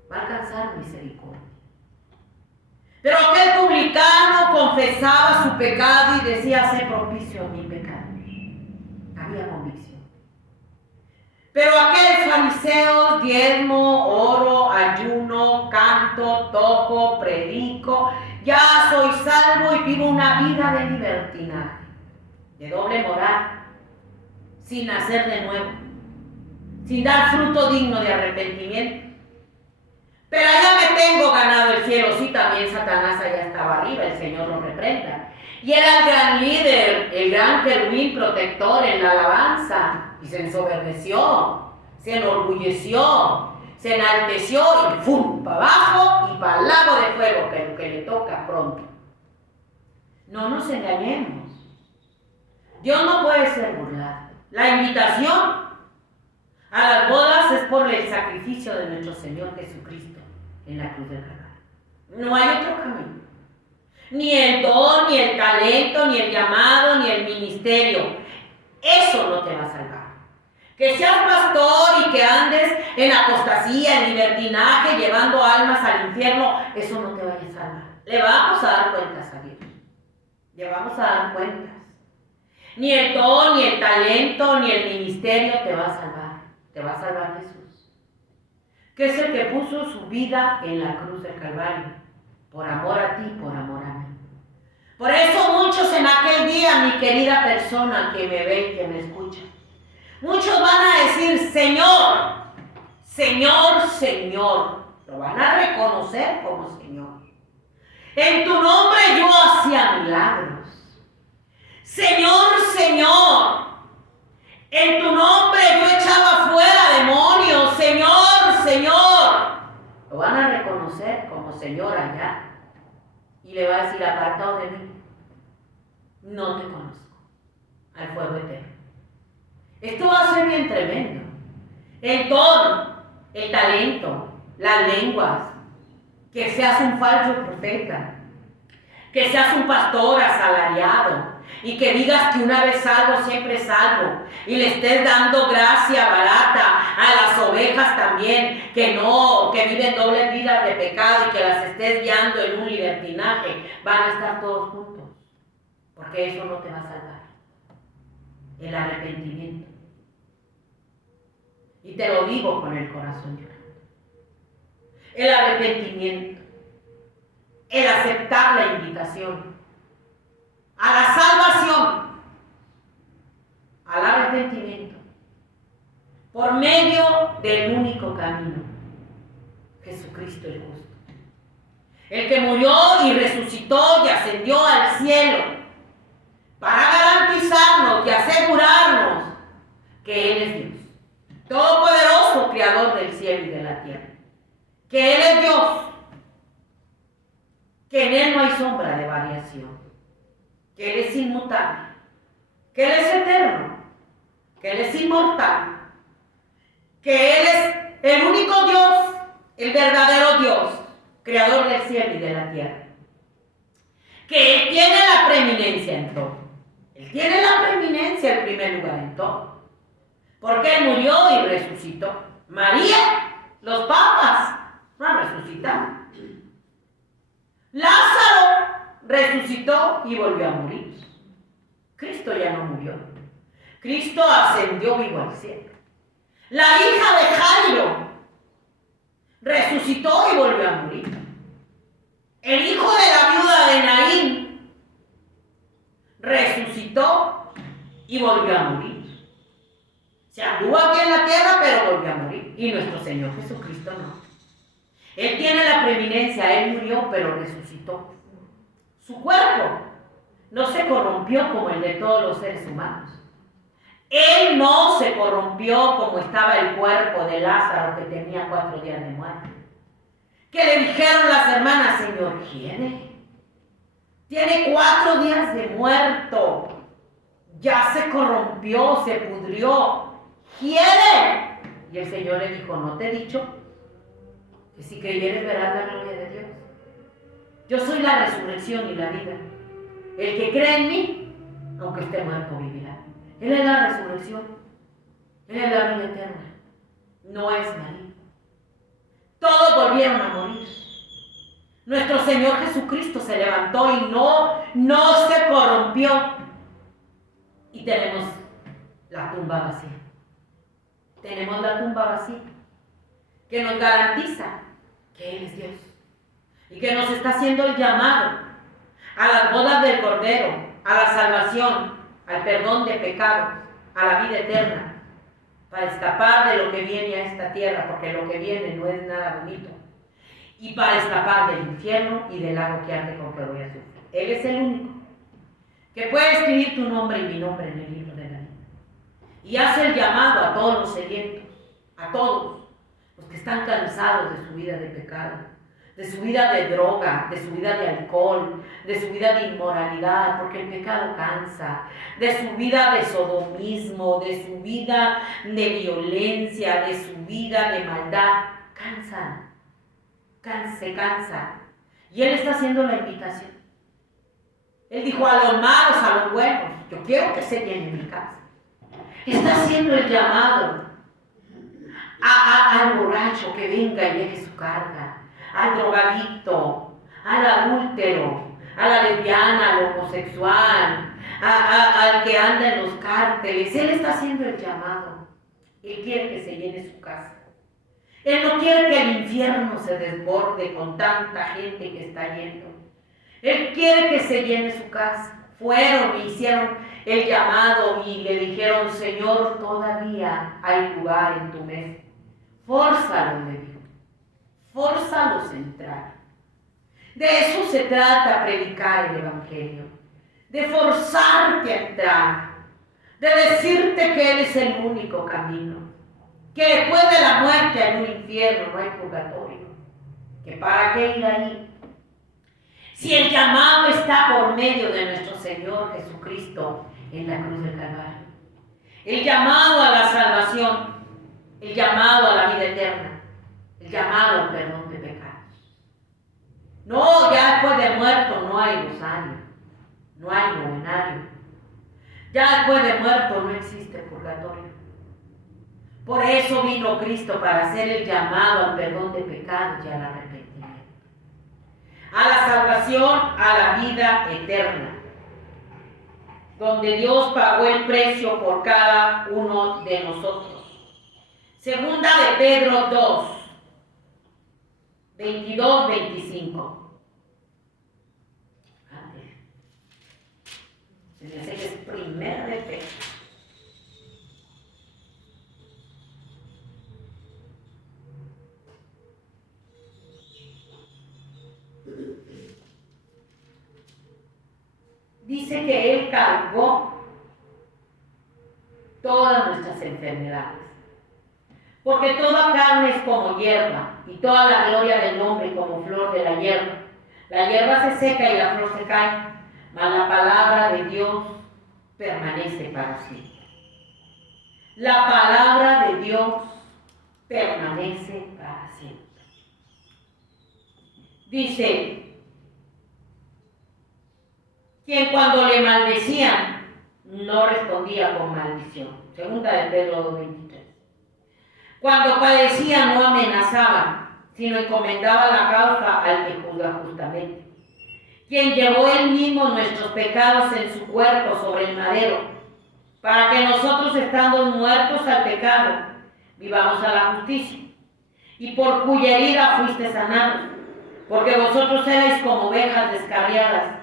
va a alcanzar misericordia. Pero aquel publicano confesaba su pecado y decía, sé propicio a mi pecado. Había convicción. Pero aquel fariseo, diezmo, oro, ayuno, canto, toco, predico, ya soy salvo y vivo una vida de libertinaje, de doble moral, sin nacer de nuevo, sin dar fruto digno de arrepentimiento. Pero allá me tengo ganado el cielo. Sí, también Satanás allá estaba arriba, el Señor lo reprenda. Y era el gran líder, el gran querubín protector en la alabanza, y se ensoberbeció, se enorgulleció, se enalteció y ¡fum! Para abajo y para el lago de fuego, que es lo que le toca pronto. No nos engañemos. Dios no puede ser burlado. La invitación a las bodas es por el sacrificio de nuestro Señor Jesucristo en la cruz del Calvario. No hay otro camino. Ni el don, ni el talento, ni el llamado, ni el ministerio. Eso no te va a salvar. Que seas pastor y que andes en apostasía, en libertinaje, llevando almas al infierno, eso no te vaya a salvar. Le vamos a dar cuentas a Dios. Le vamos a dar cuentas. Ni el don, ni el talento, ni el ministerio te va a salvar. Te va a salvar Jesús, que es el que puso su vida en la cruz del Calvario, por amor a ti, por amor a mí. Por eso muchos en aquel día, mi querida persona que me ve y que me escucha, muchos van a decir, Señor, Señor, Señor. Lo van a reconocer como Señor. En tu nombre yo hacía milagros. Señor, Señor. En tu nombre yo echaba fuera demonios. Señor, Señor. Lo van a reconocer como Señor allá. Y le va a decir, apartado de mí, no te conozco. al fuego eterno. Esto va a ser bien tremendo. El don, el talento, las lenguas, que seas un falso profeta, que seas un pastor asalariado y que digas que una vez salvo, siempre salvo, y le estés dando gracia barata a las ovejas también, que viven doble vida de pecado y que las estés guiando en un libertinaje, van a estar todos juntos, porque eso no te va a salvar. El arrepentimiento. Y te lo digo con el corazón llorando. El arrepentimiento. El aceptar la invitación a la salvación, al arrepentimiento, por medio del único camino, Jesucristo el justo. El que murió y resucitó y ascendió al cielo para garantizarnos y asegurarnos que Él es Dios, todopoderoso, creador del cielo y de la tierra, que Él es Dios, que en Él no hay sombra de variación, que Él es inmutable, que Él es eterno, que Él es inmortal, que Él es el único Dios, el verdadero Dios, creador del cielo y de la tierra, que Él tiene la preeminencia en todo. Él tiene la preeminencia, el primer lugar en todo, porque Él murió y resucitó. María, los papas no han resucitado. Lázaro resucitó y volvió a morir. Cristo ya no murió. Cristo ascendió vivo al cielo. La hija de Jairo resucitó y volvió a morir. El hijo de la viuda de Naín resucitó y volvió a morir. Se anduvo aquí en la tierra, pero volvió a morir. Y nuestro Señor Jesucristo no. Él tiene la preeminencia, Él murió, pero resucitó. Su cuerpo no se corrompió como el de todos los seres humanos. Él no se corrompió como estaba el cuerpo de Lázaro, que tenía 4 días de muerte. Que le dijeron las hermanas: Señor, ¿quiere? Tiene 4 días de muerto. Ya se corrompió, se pudrió. ¿Quiere? Y el Señor le dijo: ¿no te he dicho que si creyeres verás la gloria de Dios? Yo soy la resurrección y la vida. El que cree en mí, aunque esté muerto, vivirá. Él es la resurrección. Él es la vida eterna. No es María. Todos volvieron a morir. Nuestro Señor Jesucristo se levantó y no se corrompió. Y tenemos la tumba vacía. Tenemos la tumba vacía, que nos garantiza que Él es Dios y que nos está haciendo el llamado a las bodas del Cordero, a la salvación, al perdón de pecados, a la vida eterna, para escapar de lo que viene a esta tierra, porque lo que viene no es nada bonito, y para escapar del infierno y del lago que arde con fuego y azufre. Él es el único que puede escribir tu nombre y mi nombre en el libro de la vida, y hace el llamado a todos los sedientos, a todos los que están cansados de su vida de pecado, de su vida de droga, de su vida de alcohol, de su vida de inmoralidad, porque el pecado cansa, de su vida de sodomismo, de su vida de violencia, de su vida de maldad. Se cansa. Y Él está haciendo la invitación. Él dijo: a los malos, a los buenos, yo quiero que se llene mi casa. Está haciendo el llamado al borracho que venga y deje su carga, al drogadicto, al adúltero, a la lesbiana, al homosexual, al que anda en los cárteles. Él está haciendo el llamado. Él quiere que se llene su casa. Él no quiere que el infierno se desborde con tanta gente que está yendo. Él quiere que se llene su casa. Fueron y hicieron el llamado y le dijeron: Señor, todavía hay lugar en tu mesa. Fórzalos, le dijo. Fórzalos a entrar. De eso se trata predicar el Evangelio. De forzarte a entrar. De decirte que Él es el único camino. Que después de la muerte hay un infierno, no hay purgatorio. Que para qué ir ahí. Si el llamado está por medio de nuestro Señor Jesucristo, en la cruz del Calvario. El llamado a la salvación, el llamado a la vida eterna, el llamado al perdón de pecados. No, ya después de muerto no hay rosario, no hay novenario. Ya después de muerto no existe purgatorio. Por eso vino Cristo, para hacer el llamado al perdón de pecados y al arrepentimiento, a la salvación, a la vida eterna, donde Dios pagó el precio por cada uno de nosotros. Segunda de Pedro 2, 22-25. Se me hace que es primera de Pedro. Dice que Él cargó todas nuestras enfermedades. Porque toda carne es como hierba, y toda la gloria del hombre como flor de la hierba. La hierba se seca y la flor se cae, mas la palabra de Dios permanece para siempre. La palabra de Dios permanece para siempre. Dice, quien cuando le maldecían no respondía con maldición. Segunda de Pedro 2:23. Cuando padecía no amenazaba, sino encomendaba la causa al que juzga justamente. Quien llevó él mismo nuestros pecados en su cuerpo sobre el madero, para que nosotros, estando muertos al pecado, vivamos a la justicia. Y por cuya herida fuiste sanados, porque vosotros erais como ovejas descarriadas,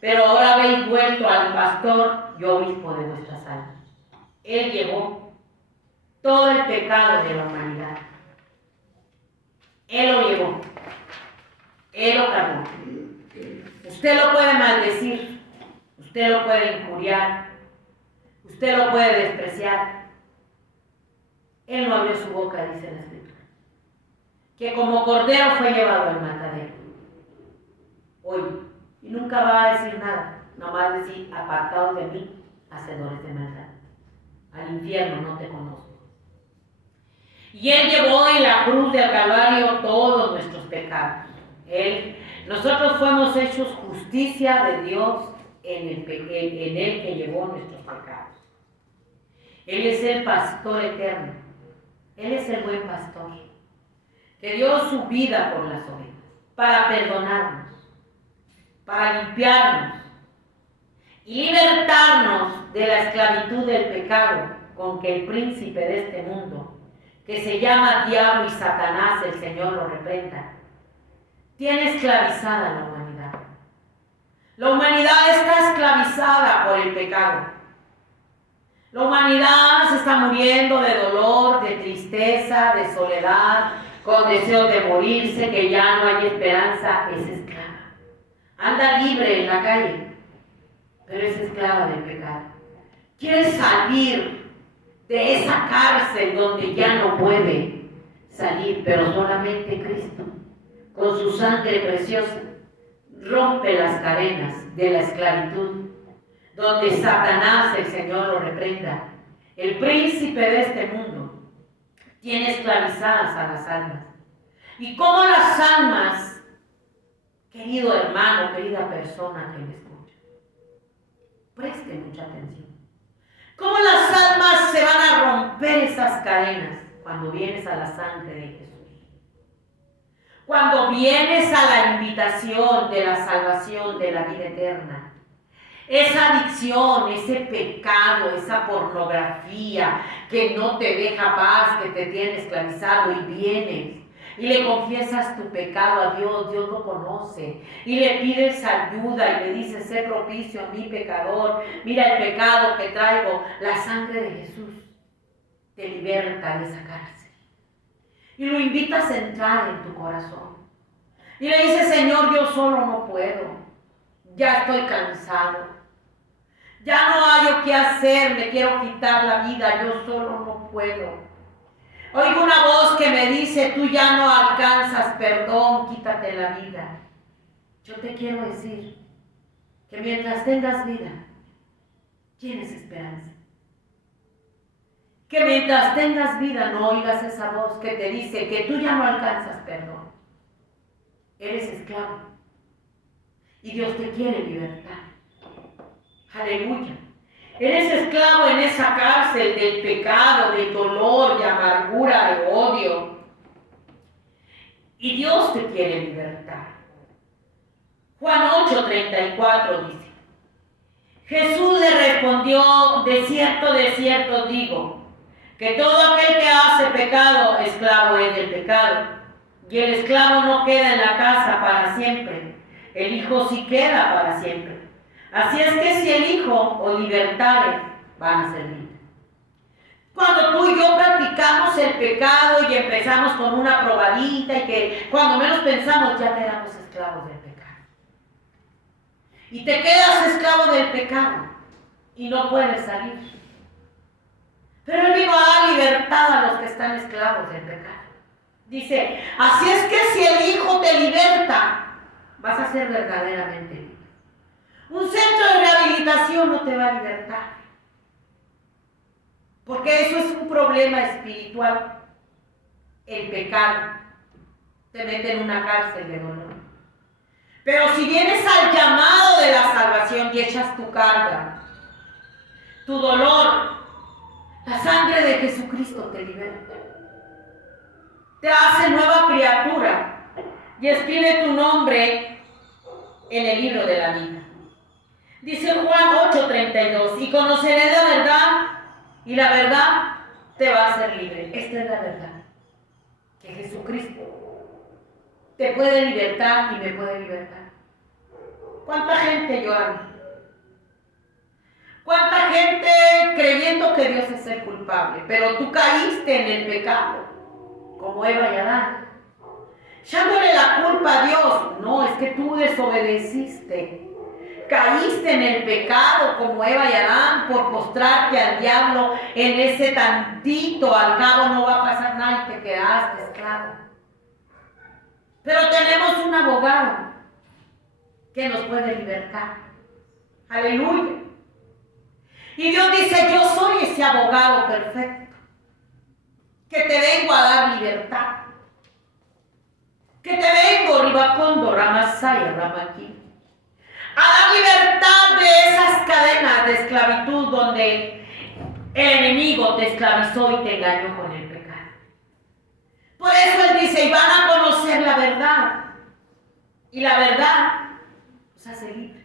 pero ahora habéis vuelto al pastor y obispo de vuestras almas. Él llevó todo el pecado de la humanidad. Él lo llevó. Él lo cargó. Usted lo puede maldecir, usted lo puede injuriar, usted lo puede despreciar. Él no abrió su boca, dice la Escritura, que como cordero fue llevado al matadero. Hoy, y nunca va a decir nada, nomás decir, apartados de mí, hacedores de maldad. Al infierno no te conozco. Y Él llevó en la cruz del Calvario todos nuestros pecados. Nosotros fuimos hechos justicia de Dios en Él que llevó nuestros pecados. Él es el pastor eterno. Él es el buen pastor, que dio su vida por las ovejas, para perdonarnos, para limpiarnos y libertarnos de la esclavitud del pecado con que el príncipe de este mundo, que se llama Diablo y Satanás, el Señor lo reprenda, tiene esclavizada la humanidad. La humanidad está esclavizada por el pecado. La humanidad se está muriendo de dolor, de tristeza, de soledad, con deseos de morirse, que ya no hay esperanza. Es esclava. Anda libre en la calle, pero es esclava del pecado. Quiere salir de esa cárcel donde ya no puede salir, pero solamente Cristo, con su sangre preciosa, rompe las cadenas de la esclavitud, donde Satanás, el Señor lo reprenda, el príncipe de este mundo, tiene esclavizadas a las almas. Y cómo las almas, querido hermano, querida persona que me escucha, preste mucha atención. Cómo las almas se van a romper esas cadenas cuando vienes a la sangre de Jesús. Cuando vienes a la invitación de la salvación, de la vida eterna. Esa adicción, ese pecado, esa pornografía que no te deja paz, que te tiene esclavizado, y vienes y le confiesas tu pecado a Dios, Dios lo conoce, y le pides ayuda y le dices, sé propicio a mi pecador, mira el pecado que traigo. La sangre de Jesús te liberta de esa cárcel y lo invitas a entrar en tu corazón y le dices, Señor, yo solo no puedo, ya estoy cansado, ya no hallo qué hacer, me quiero quitar la vida, yo solo no puedo. Oigo una voz que me dice, tú ya no alcanzas perdón, quítate la vida. Yo te quiero decir que mientras tengas vida, tienes esperanza. Que mientras tengas vida no oigas esa voz que te dice que tú ya no alcanzas perdón. Eres esclavo. Y Dios te quiere libertar. Aleluya. Eres esclavo en esa cárcel del pecado, del dolor, de amargura, de odio. Y Dios te quiere libertar. Juan 8:34 dice: Jesús le respondió, de cierto digo, que todo aquel que hace pecado, esclavo es del pecado. Y el esclavo no queda en la casa para siempre, el Hijo sí queda para siempre. Así es que si el Hijo os libertare, van a ser libres. Cuando tú y yo practicamos el pecado y empezamos con una probadita y que cuando menos pensamos ya quedamos esclavos del pecado. Y te quedas esclavo del pecado y no puedes salir. Pero Él vino a dar libertad a los que están esclavos del pecado. Dice, así es que si el Hijo te liberta, vas a ser verdaderamente libre. Un centro de rehabilitación no te va a libertar. Porque eso es un problema espiritual. El pecado te mete en una cárcel de dolor. Pero si vienes al llamado de la salvación y echas tu carga, tu dolor, la sangre de Jesucristo te liberta. Te hace nueva criatura y escribe tu nombre en el libro de la vida. Dice Juan 8:32, y conoceré la verdad, y la verdad te va a hacer libre. Esta es la verdad, que Jesucristo te puede libertar y me puede libertar. ¿Cuánta gente llora? ¿Cuánta gente creyendo que Dios es el culpable? Pero tú caíste en el pecado, como Eva y Adán, echándole la culpa a Dios. No, es que tú desobedeciste. Caíste en el pecado como Eva y Adán por postrarte al diablo en ese tantito. Al cabo no va a pasar nada y te quedaste esclavo. Pero tenemos un abogado que nos puede libertar. Aleluya. Y Dios dice, yo soy ese abogado perfecto, que te vengo a dar libertad. Que te vengo, Ribacondo, Ramasaya, Ramaki, a dar libertad de esas cadenas de esclavitud donde el enemigo te esclavizó y te engañó con el pecado. Por eso Él dice, y van a conocer la verdad. Y la verdad nos hace libres.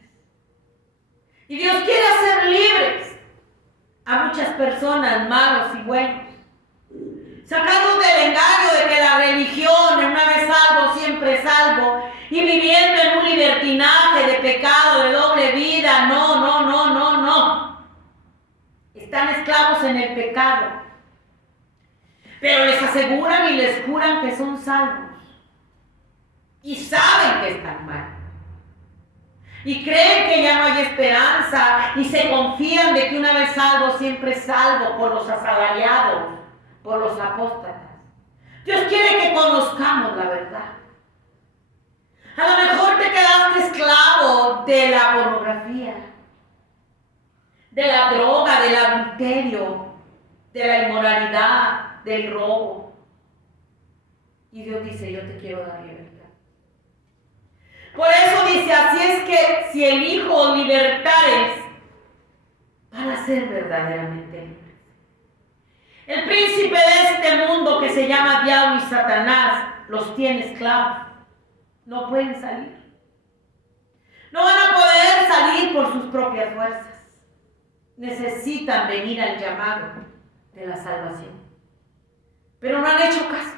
Y Dios quiere hacer libres a muchas personas, malos y buenos. Sacarnos del engaño de que la religión, una vez salvo, siempre salvo, y viviendo en un libertinaje de pecado, de doble vida. No. Están esclavos en el pecado. Pero les aseguran y les juran que son salvos. Y saben que están mal. Y creen que ya no hay esperanza. Y se confían de que una vez salvo, siempre salvo, por los asalariados, por los apóstatas. Dios quiere que conozcamos la verdad. A lo mejor te quedaste esclavo de la pornografía, de la droga, del adulterio, de la inmoralidad, del robo. Y Dios dice, yo te quiero dar libertad. Por eso dice, así es que si el Hijo libertares, van a ser verdaderamente libres. El príncipe de este mundo que se llama Diablo y Satanás los tiene esclavos. No pueden salir. No van a poder salir por sus propias fuerzas. Necesitan venir al llamado de la salvación. Pero no han hecho caso.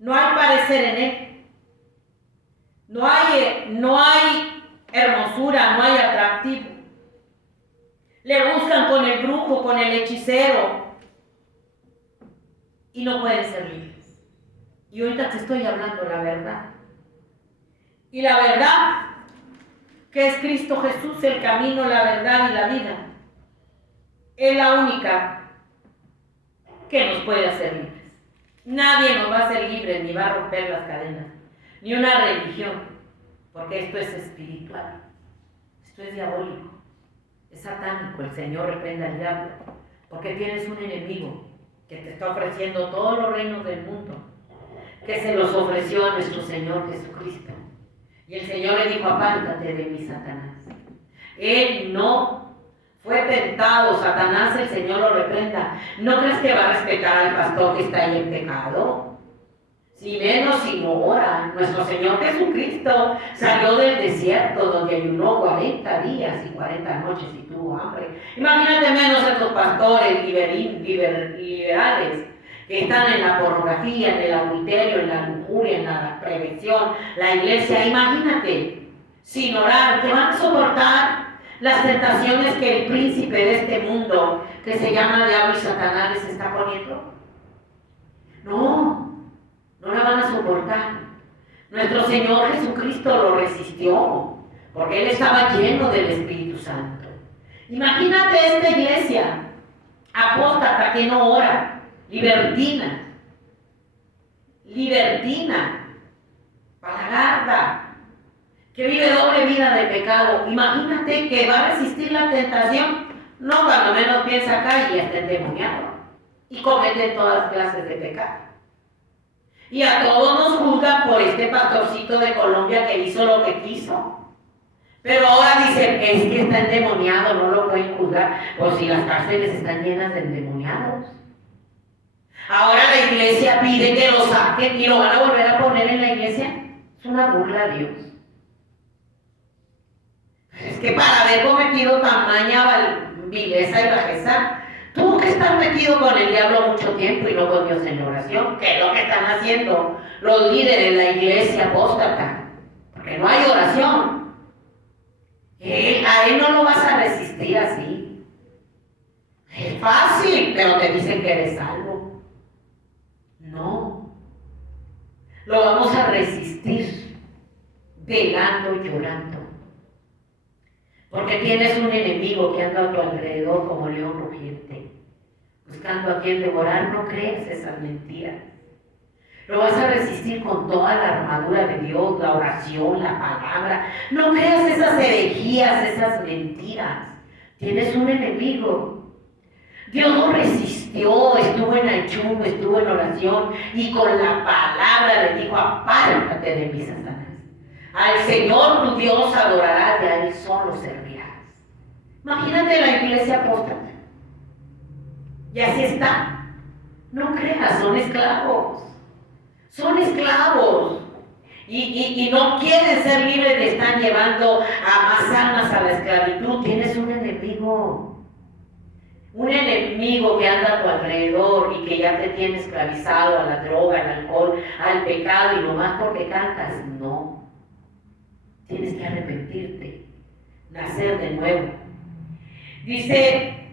No hay parecer en Él. No hay hermosura, no hay atractivo. Le buscan con el brujo, con el hechicero. Y no pueden ser libres. Y ahorita te estoy hablando la verdad. Y la verdad, que es Cristo Jesús, el camino, la verdad y la vida, es la única que nos puede hacer libres. Nadie nos va a hacer libres, ni va a romper las cadenas, ni una religión, porque esto es espiritual, esto es diabólico, Es satánico. El Señor reprenda al diablo, porque tienes un enemigo que te está ofreciendo todos los reinos del mundo, que se los ofreció a nuestro Señor Jesucristo. Y el Señor le dijo: apártate de mí, Satanás. Él no fue tentado. Satanás, el Señor lo reprenda. ¿No crees que va a respetar al pastor que está ahí en pecado? Si menos si no ora. Nuestro Señor Jesucristo salió del desierto, donde ayunó 40 días y 40 noches y tuvo hambre. Imagínate menos estos pastores liberales que están en la pornografía, en el adulterio, en la lujuria, en la prevención, la iglesia. Imagínate, sin orar, ¿te van a soportar las tentaciones que el príncipe de este mundo, que se llama diablo y Satanás, les está poniendo? No la van a soportar. Nuestro Señor Jesucristo lo resistió, porque Él estaba lleno del Espíritu Santo. Imagínate esta iglesia apóstata que no ora, libertina, palagarda, que vive doble vida de pecado. Imagínate que va a resistir la tentación. No, cuando menos piensa acá y está endemoniado y comete todas clases de pecado. Y a todos nos juzgan por este pastorcito de Colombia que hizo lo que quiso. Pero ahora dicen: es que está endemoniado, no lo pueden juzgar. Pues si las cárceles están llenas de endemoniados. Ahora la iglesia pide que lo saquen y lo van a volver a poner en la iglesia. Es una burla a Dios. Es que para haber cometido tamaña vileza y bajeza, tuvo que estar metido con el diablo mucho tiempo y no con Dios en oración, que es lo que están haciendo los líderes de la iglesia apóstata, porque no hay oración. A él no lo vas a resistir así. Es fácil, pero te dicen que eres salvo. No. Lo vamos a resistir velando y llorando. Porque tienes un enemigo que anda a tu alrededor como león rugiente, buscando a quien devorar. No crees esas mentiras. Lo vas a resistir con toda la armadura de Dios, la oración, la palabra. No creas esas herejías, esas mentiras. Tienes un enemigo. Dios lo resistió, estuvo en ayuno, estuvo en oración y con la palabra le dijo: apártate de mí, Satanás. Al Señor tu Dios adorarás y a Él solo servirás. Imagínate la iglesia apóstata. Y así está. No creas, son esclavos. Son esclavos. Y no quieren ser libres, te están llevando a más almas a la esclavitud. Tienes un enemigo. Un enemigo que anda a tu alrededor y que ya te tiene esclavizado a la droga, al alcohol, al pecado, y nomás porque cantas. No. Tienes que arrepentirte, nacer de nuevo. Dice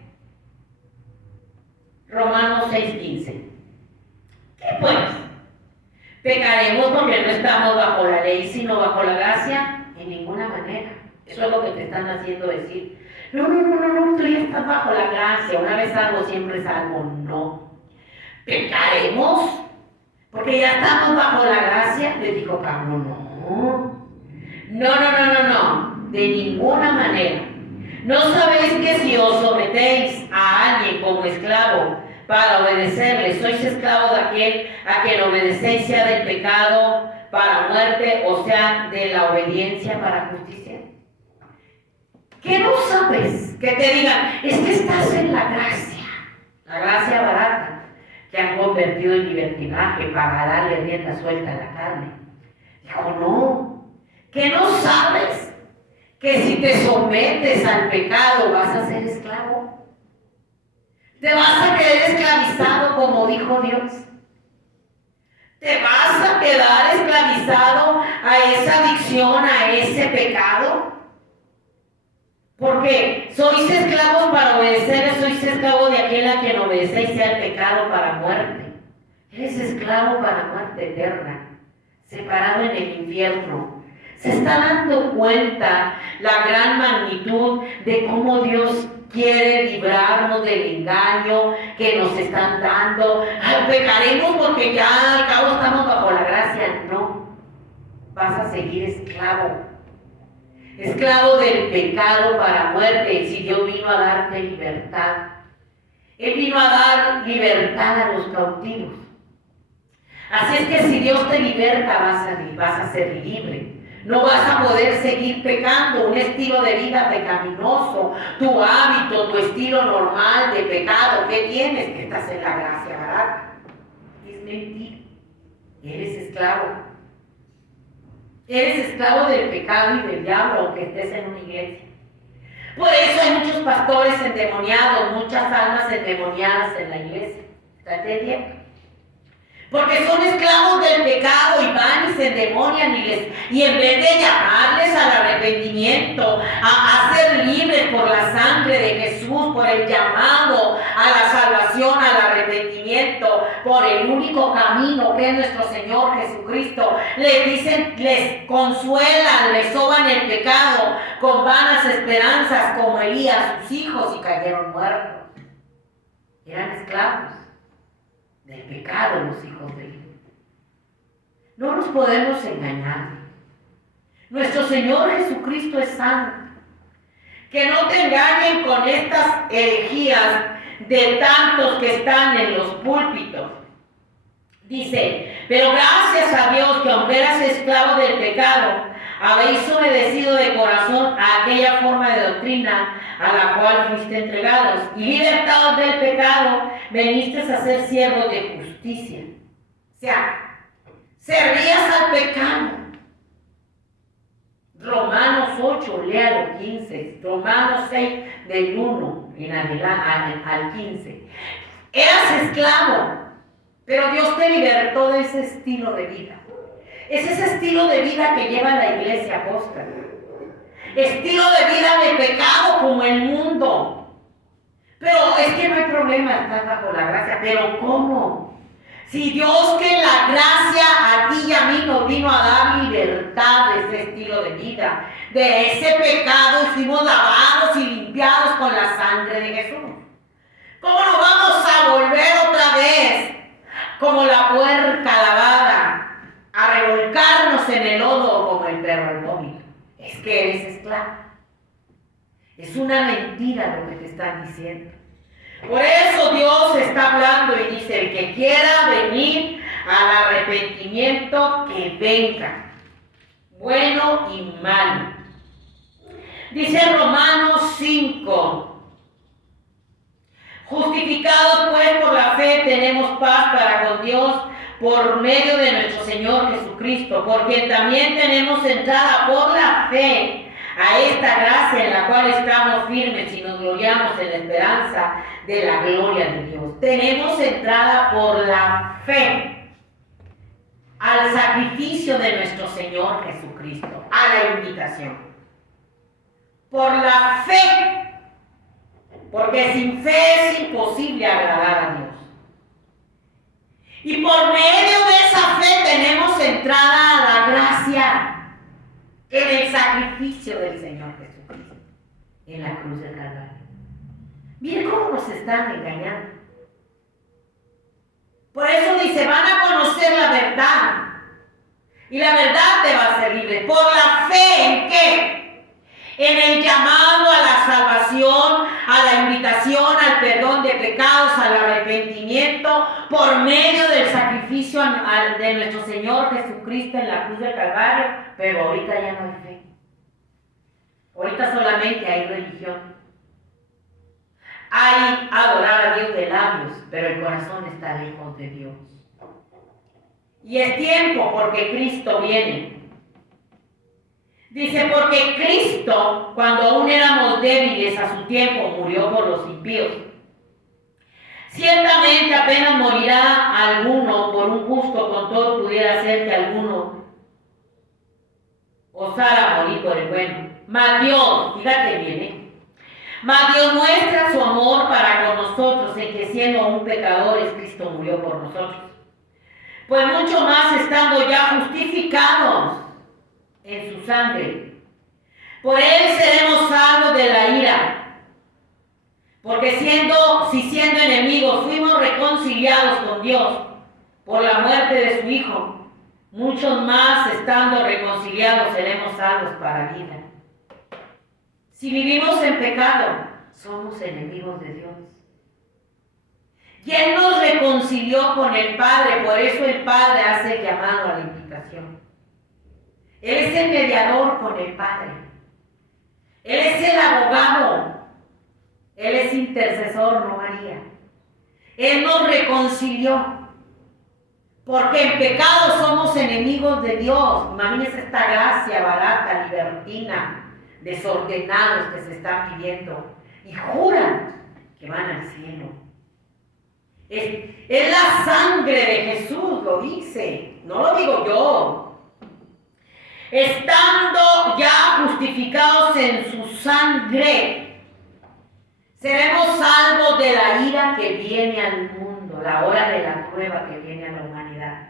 Romanos 6:15. ¿Qué pues? ¿Pecaremos porque no estamos bajo la ley, sino bajo la gracia? En ninguna manera. Eso es lo que te están haciendo decir. No, tú ya estás bajo la gracia. Una vez salvo, siempre salvo. No. ¿Pecaremos porque ya estamos bajo la gracia? Le dijo Pablo: no. De ninguna manera. ¿No sabéis que si os sometéis a alguien como esclavo para obedecerle, sois esclavos de aquel a quien obedecéis, sea del pecado para muerte o sea de la obediencia para justicia? ¿Qué no sabes? Que te digan: es que estás en la gracia barata, que han convertido en libertinaje para darle rienda suelta a la carne. Dijo: no, que no sabes que si te sometes al pecado vas a ser esclavo. Te vas a quedar esclavizado, como dijo Dios. Te vas a quedar esclavizado a esa adicción, a ese pecado. Porque sois esclavos para obedecer, sois esclavos de aquel a quien obedecéis, sea el pecado para muerte. Eres esclavo para muerte eterna, separado en el infierno. Se está dando cuenta la gran magnitud de cómo Dios quiere librarnos del engaño que nos están dando. Pecaremos porque ya al cabo estamos bajo la gracia. No, vas a seguir esclavo. esclavo del pecado para muerte, si Dios vino a darte libertad. Él vino a dar libertad a los cautivos. Así es que si Dios te liberta, vas a ser libre. No vas a poder seguir pecando, un estilo de vida pecaminoso, tu hábito, tu estilo normal de pecado. ¿Qué tienes? Que estás en la gracia barata. Es mentira. Eres esclavo. Eres esclavo del pecado y del diablo, aunque estés en una iglesia. Por eso hay muchos pastores endemoniados, muchas almas endemoniadas en la iglesia. ¿Está entendiendo? Porque son esclavos del pecado y van y se endemonian y en vez de llamarles al arrepentimiento, a ser libres por la sangre de Jesús, por el llamado a la salvación, al arrepentimiento, por el único camino que es nuestro Señor Jesucristo, les dicen, les consuelan, les soban el pecado con vanas esperanzas como Elías, sus hijos, y cayeron muertos. Eran esclavos del pecado los hijos de Dios. No nos podemos engañar. Nuestro Señor Jesucristo es santo. Que no te engañen con estas herejías de tantos que están en los púlpitos. Dice, pero gracias a Dios que aunque eras esclavo del pecado, habéis obedecido de corazón a aquella forma de doctrina a la cual fuiste entregados, y libertados del pecado, veniste a ser siervos de justicia. O sea, servías al pecado. Romanos 8, léalo 15, Romanos 6, del 1 en adelante al 15. Eras esclavo, pero Dios te libertó de ese estilo de vida. Es ese estilo de vida que lleva la iglesia apóstata. Estilo de vida de pecado como el mundo. Pero es que no hay problema, estás bajo la gracia. Pero ¿cómo? Si Dios, que la gracia a ti y a mí nos vino a dar libertad de ese estilo de vida, de ese pecado, y fuimos lavados y limpiados con la sangre de Jesús. ¿Cómo nos vamos a volver otra vez como la puerca lavada, a revolcarnos en el lodo como el perro al vómito? Es que eres esclavo. Es una mentira lo que te están diciendo. Por eso Dios está hablando y dice, el que quiera venir al arrepentimiento, que venga, bueno y malo. Dice Romanos 5, justificados pues por la fe tenemos paz para con Dios por medio de nuestro Señor Jesucristo, porque también tenemos entrada por la fe a esta gracia en la cual estamos firmes y nos gloriamos en la esperanza de la gloria de Dios. Tenemos entrada por la fe al sacrificio de nuestro Señor Jesucristo, a la invitación. Por la fe, porque sin fe es imposible agradar a Dios. Y por medio de esa fe tenemos entrada a la gracia en el sacrificio del Señor Jesucristo, en la cruz del Calvario. Miren cómo nos están engañando. Por eso dice, van a conocer la verdad, y la verdad te va a hacer libre. ¿Por la fe en qué? En el llamado a la salvación, a la invitación al perdón de pecados, al arrepentimiento, por medio del sacrificio de nuestro Señor Jesucristo en la cruz del Calvario. Pero ahorita ya no hay fe. Ahorita solamente hay religión. Hay adorar a Dios de labios, pero el corazón está lejos de Dios. Y es tiempo porque Cristo viene. Dice, porque Cristo, cuando aún éramos débiles a su tiempo, murió por los impíos. Ciertamente apenas morirá alguno por un justo, con todo pudiera ser que alguno osara morir por el bueno. Mas Dios, fíjate bien, mas Dios muestra su amor para con nosotros, en que siendo aún pecadores, Cristo murió por nosotros. Pues mucho más estando ya justificados en su sangre, por él seremos salvos de la ira. Porque si siendo enemigos fuimos reconciliados con Dios por la muerte de su Hijo, muchos más estando reconciliados seremos salvos para vida. Si vivimos en pecado, somos enemigos de Dios. Y Él nos reconcilió con el Padre, por eso el Padre hace el llamado a la invitación. Él es el mediador con el Padre. Él es el abogado. Él es intercesor, no María. Él nos reconcilió. Porque en pecado somos enemigos de Dios. Imagínense esta gracia barata, libertina, desordenados que se están viviendo. Y juran que van al cielo. Es la sangre de Jesús, lo dice. No lo digo yo. Estando ya justificados en su sangre, seremos salvos de la ira que viene al mundo, la hora de la prueba que viene a la humanidad.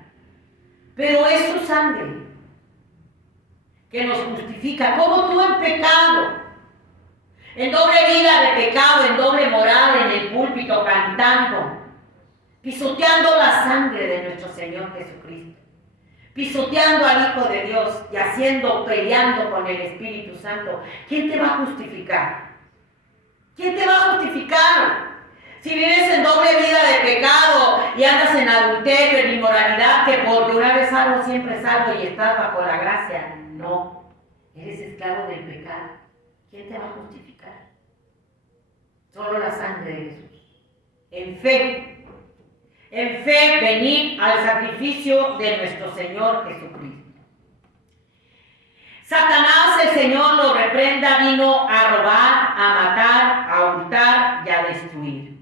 Pero es su sangre que nos justifica, como tú en pecado, en doble vida de pecado, en doble moral, en el púlpito cantando, pisoteando la sangre de nuestro Señor Jesucristo, pisoteando al Hijo de Dios y peleando con el Espíritu Santo. ¿Quién te va a justificar? ¿Quién te va a justificar? Si vives en doble vida de pecado y andas en adulterio, en inmoralidad, que porque una vez salvo, siempre salvo y estás bajo la gracia. No, eres esclavo del pecado. ¿Quién te va a justificar? Solo la sangre de Jesús. En fe, venid al sacrificio de nuestro Señor Jesucristo. Satanás, el Señor lo reprenda, vino a robar, a matar, a hurtar y a destruir.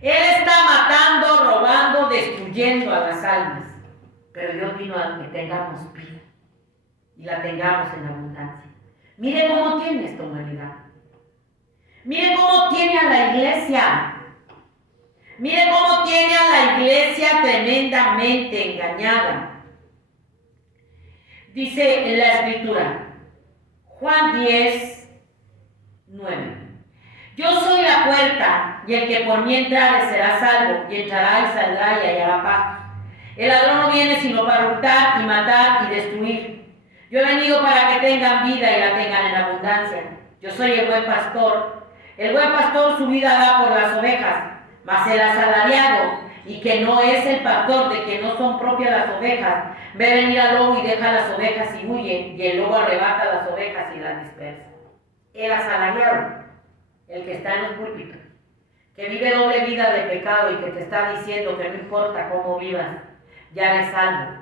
Él está matando, robando, destruyendo a las almas. Pero Dios vino a que tengamos vida y la tengamos en abundancia. Mire cómo tiene esta humanidad. Mire cómo tiene a la iglesia. Mire cómo tiene a la iglesia tremendamente engañada. Dice en la Escritura, Juan 10, 9. Yo soy la puerta, y el que por mí entrare será salvo, y entrará y saldrá y hallará pastos. El ladrón no viene sino para hurtar y matar y destruir. Yo he venido para que tengan vida y la tengan en abundancia. Yo soy el buen pastor. El buen pastor su vida da por las ovejas. Mas el asalariado, y que no es el pastor, de que no son propias las ovejas, ve venir al lobo y deja las ovejas y huye, y el lobo arrebata las ovejas y las dispersa. El asalariado, el que está en los púlpitos, que vive doble vida de pecado y que te está diciendo que no importa cómo vivas, ya eres salvo.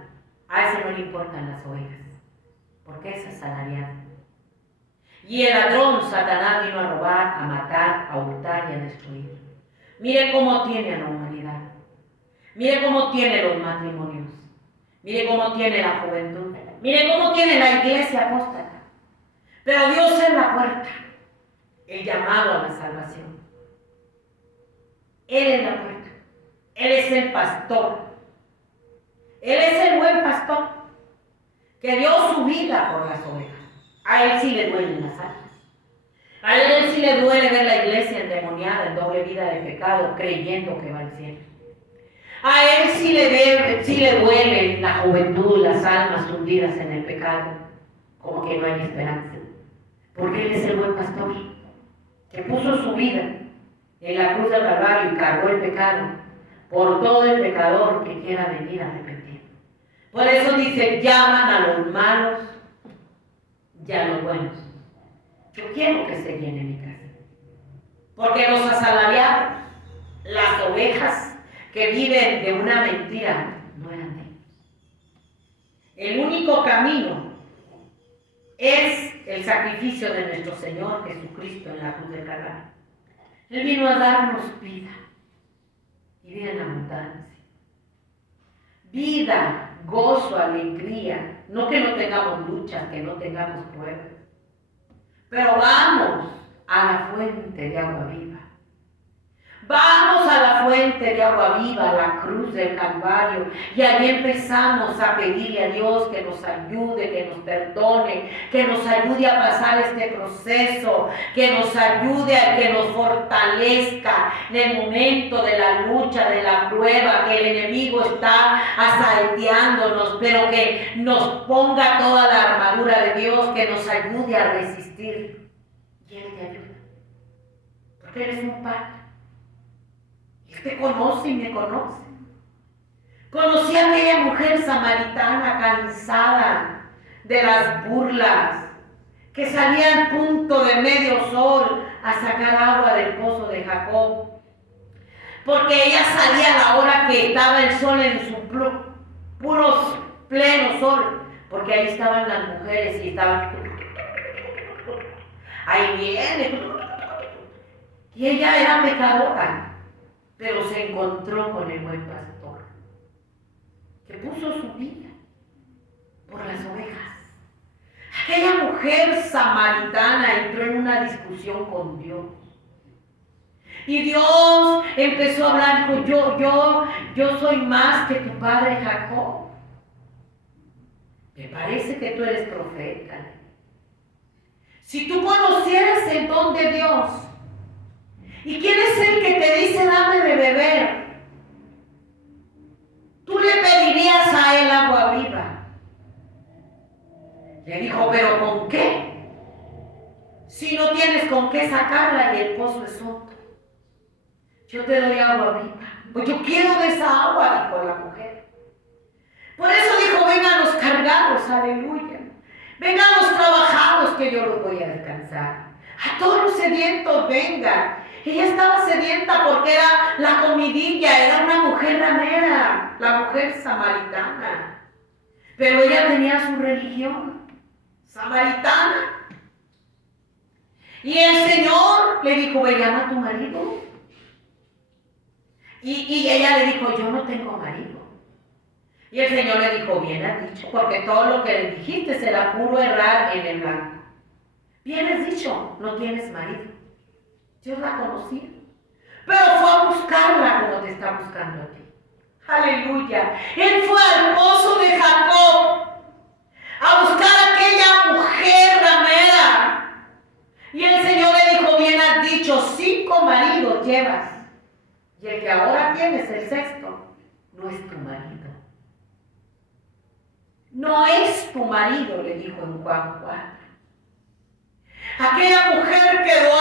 A ese no le importan las ovejas, porque es asalariado. Y el ladrón, Satanás, vino a robar, a matar, a hurtar y a destruir. Mire cómo tiene a la humanidad. Mire cómo tiene los matrimonios. Mire cómo tiene la juventud. Mire cómo tiene la iglesia apóstata. Pero Dios es la puerta, el llamado a la salvación. Él es la puerta. Él es el pastor. Él es el buen pastor que dio su vida por las ovejas. A Él sí le duelen las almas. A Él sí le duele ver la iglesia endemoniada en doble vida de pecado, creyendo que va al cielo. A Él sí le duele la juventud, las almas hundidas en el pecado, como que no hay esperanza. Porque Él es el buen pastor, que puso su vida en la cruz del Calvario y cargó el pecado por todo el pecador que quiera venir a arrepentir. Por eso dice, llaman a los malos y a los buenos. Yo quiero que se llene mi casa. Porque los asalariados, las ovejas que viven de una mentira, no eran de ellos. El único camino es el sacrificio de nuestro Señor Jesucristo en la cruz del Calvario. Él vino a darnos vida y vida en abundancia. Vida, gozo, alegría. No que no tengamos luchas, que no tengamos pruebas. Pero vamos a la fuente de agua viva. Vamos a la fuente de agua viva, a la cruz del Calvario, y allí empezamos a pedirle a Dios que nos ayude, que nos perdone, que nos ayude a pasar este proceso, que nos ayude a que nos fortalezca en el momento de la lucha, de la prueba, que el enemigo está asaeteándonos, pero que nos ponga toda la armadura de Dios, que nos ayude a resistir. Y y Él te ayuda. Porque Él es un Padre. Él te conoce y me conoce. Conocí a aquella mujer samaritana cansada de las burlas, que salía al punto de medio sol a sacar agua del pozo de Jacob. Porque ella salía a la hora que estaba el sol en su puro pleno sol. Porque ahí estaban las mujeres y estaban... Ahí viene. Y ella era pecadora, pero se encontró con el buen pastor, que puso su vida por las ovejas. Aquella mujer samaritana entró en una discusión con Dios. Y Dios empezó a hablar, dijo, yo soy más que tu padre Jacob. Me parece que tú eres profeta. Si tú conocieras el don de Dios, ¿y quién es el que te dice dame de beber? Tú le pedirías a él agua viva. Le dijo, ¿pero con qué? Si no tienes con qué sacarla y el pozo es hondo. Yo te doy agua viva. Pues yo quiero de esa agua, dijo la mujer. Por eso dijo, vengan los cargados, aleluya. Vengan los trabajados que yo los voy a descansar. A todos los sedientos vengan. Ella estaba sedienta porque era la comidilla, era una mujer ramera, la mujer samaritana. Pero ella tenía su religión samaritana. Y el Señor le dijo, ve, llama a tu marido. Y ella le dijo, yo no tengo marido. Y el Señor le dijo, bien has dicho, porque todo lo que le dijiste será puro errar en el blanco. Bien has dicho, no tienes marido. Dios la conocía, pero fue a buscarla como te está buscando a ti. Aleluya. Él fue al pozo de Jacob a buscar a aquella mujer ramera. Y el Señor le dijo, bien has dicho, 5 maridos llevas. Y el que ahora tienes, el sexto, no es tu marido. No es tu marido, le dijo en Juan 4. Aquella mujer quedó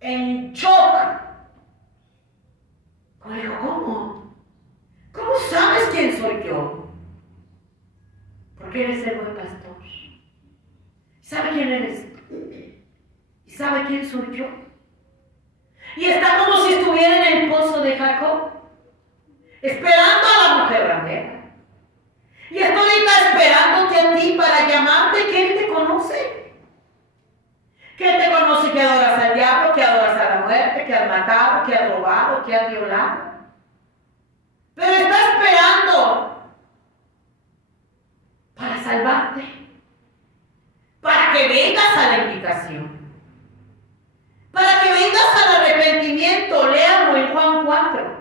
en shock. Le dijo, ¿cómo? ¿Cómo sabes quién soy yo? Porque eres el buen pastor. ¿Sabe quién eres? ¿Y sabe quién soy yo? Y está como si estuviera en el pozo de Jacob, esperando a la mujer ramera. Y estoy ahorita esperándote a ti para llamarte, que Él te conoce. Que Él te conoce que adoras al diablo, que adoras a la muerte, que has matado, que has robado, que has violado. Pero está esperando para salvarte, para que vengas a la invitación, para que vengas al arrepentimiento. Léalo en Juan 4,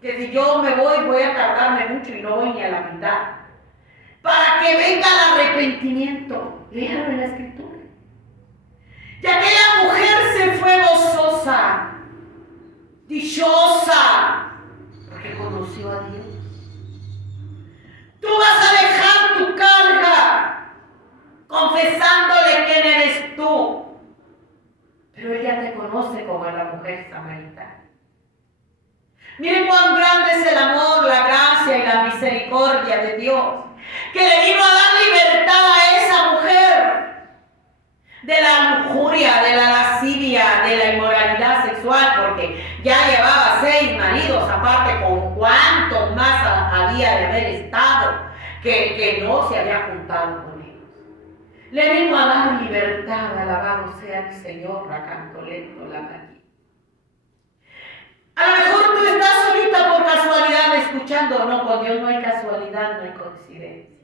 que si yo me voy a tardarme mucho y no voy ni a la mitad. Para que venga el arrepentimiento. Léalo en la Escritura. Y aquella mujer se fue gozosa, dichosa, porque conoció a Dios. Tú vas a dejar tu carga confesándole quién eres tú. Pero ella te conoce como la mujer samaritana. Miren cuán grande es el amor, la gracia y la misericordia de Dios, que le vino a dar libertad a esa mujer de la lujuria, de la lascivia, de la inmoralidad sexual, porque ya llevaba 6 maridos, aparte con cuántos más había de haber estado, que no se había juntado con ellos. Le vino a dar libertad, alabado sea el Señor, la cantolento, la magia. A lo mejor tú estás ahorita por casualidad escuchando, no, con Dios no hay casualidad, no hay coincidencia.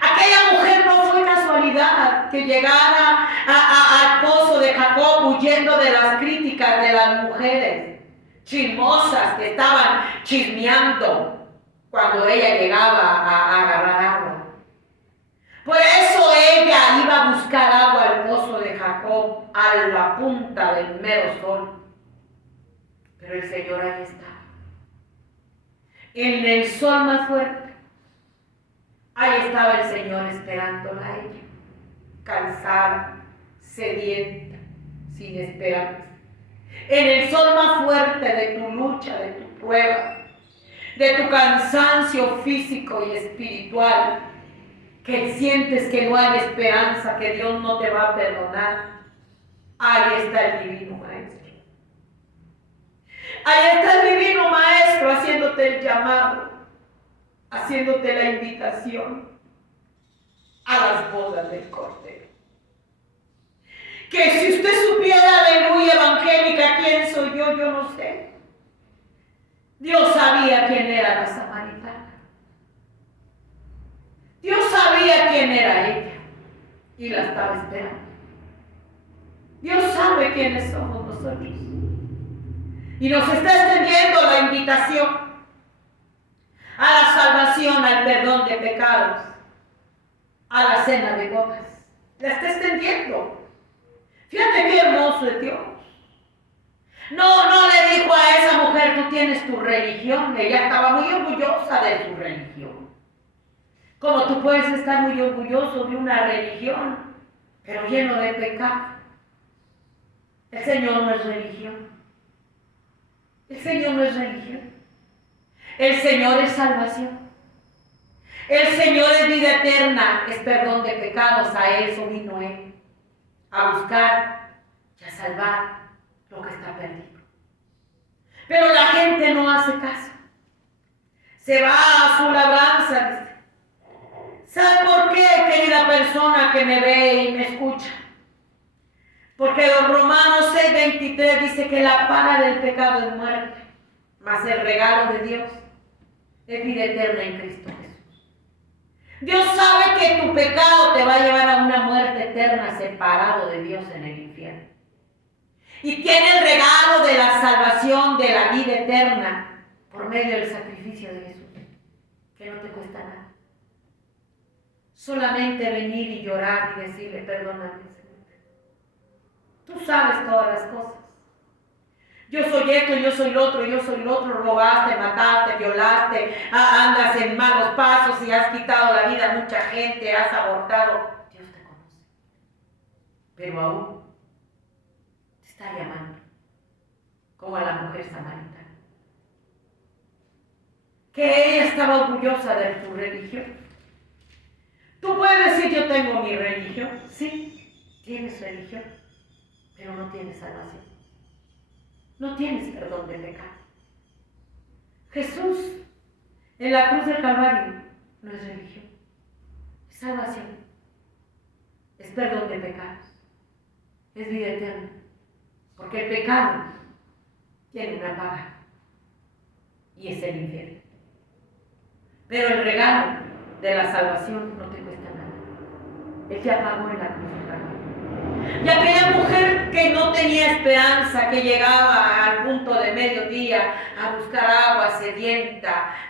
Aquella mujer no fue casualidad que llegara al pozo de Jacob huyendo de las críticas de las mujeres chismosas que estaban chismeando cuando ella llegaba a agarrar agua. Por eso ella iba a buscar agua al pozo de Jacob a la punta del mero sol. Pero el Señor ahí estaba. En el sol más fuerte. Ahí estaba el Señor esperándola a ella, cansada, sedienta, sin esperanza. En el sol más fuerte de tu lucha, de tu prueba, de tu cansancio físico y espiritual, que sientes que no hay esperanza, que Dios no te va a perdonar, ahí está el Divino Maestro. Ahí está el Divino Maestro haciéndote el llamado, haciéndote la invitación a las bodas del Cordero. Que si usted supiera, aleluya, evangélica, quién soy yo no sé. Dios sabía quién era la samaritana. Dios sabía quién era ella y la estaba esperando. Dios sabe quiénes somos nosotros. Y nos está extendiendo la invitación a la salvación, al perdón de pecados, a la cena de bodas. La está extendiendo. Fíjate qué hermoso es Dios. No le dijo a esa mujer, tú tienes tu religión. Ella estaba muy orgullosa de su religión. Como tú puedes estar muy orgulloso de una religión, pero lleno de pecado. El Señor no es religión. El Señor no es religión. El Señor es salvación. El Señor es vida eterna, es perdón de pecados. A eso vino Él, a buscar y a salvar lo que está perdido. Pero la gente no hace caso. Se va a su labranza. ¿Sabe por qué, querida persona que me ve y me escucha? Porque los Romanos 6:23 dice que la paga del pecado es muerte, mas el regalo de Dios es vida eterna en Cristo Jesús. Dios sabe que tu pecado te va a llevar a una muerte eterna separado de Dios en el infierno. Y tiene el regalo de la salvación, de la vida eterna, por medio del sacrificio de Jesús, que no te cuesta nada. Solamente venir y llorar y decirle, perdóname, Señor. Tú sabes todas las cosas. Yo soy esto, yo soy lo otro, robaste, mataste, violaste, andas en malos pasos y has quitado la vida a mucha gente, has abortado. Dios te conoce. Pero aún te está llamando, como a la mujer samaritana. Que ella estaba orgullosa de su religión. Tú puedes decir, yo tengo mi religión. Sí, tienes religión, pero no tienes salvación. No tienes perdón de pecado. Jesús, en la cruz del Calvario, no es religión, es salvación, es perdón de pecados, es vida eterna. Porque el pecado tiene una paga y es el infierno. Pero el regalo de la salvación no te cuesta nada. Él ya pagó en la cruz del Calvario. Y aquella mujer que no tenía esperanza, que llegaba al punto de mediodía a buscar agua,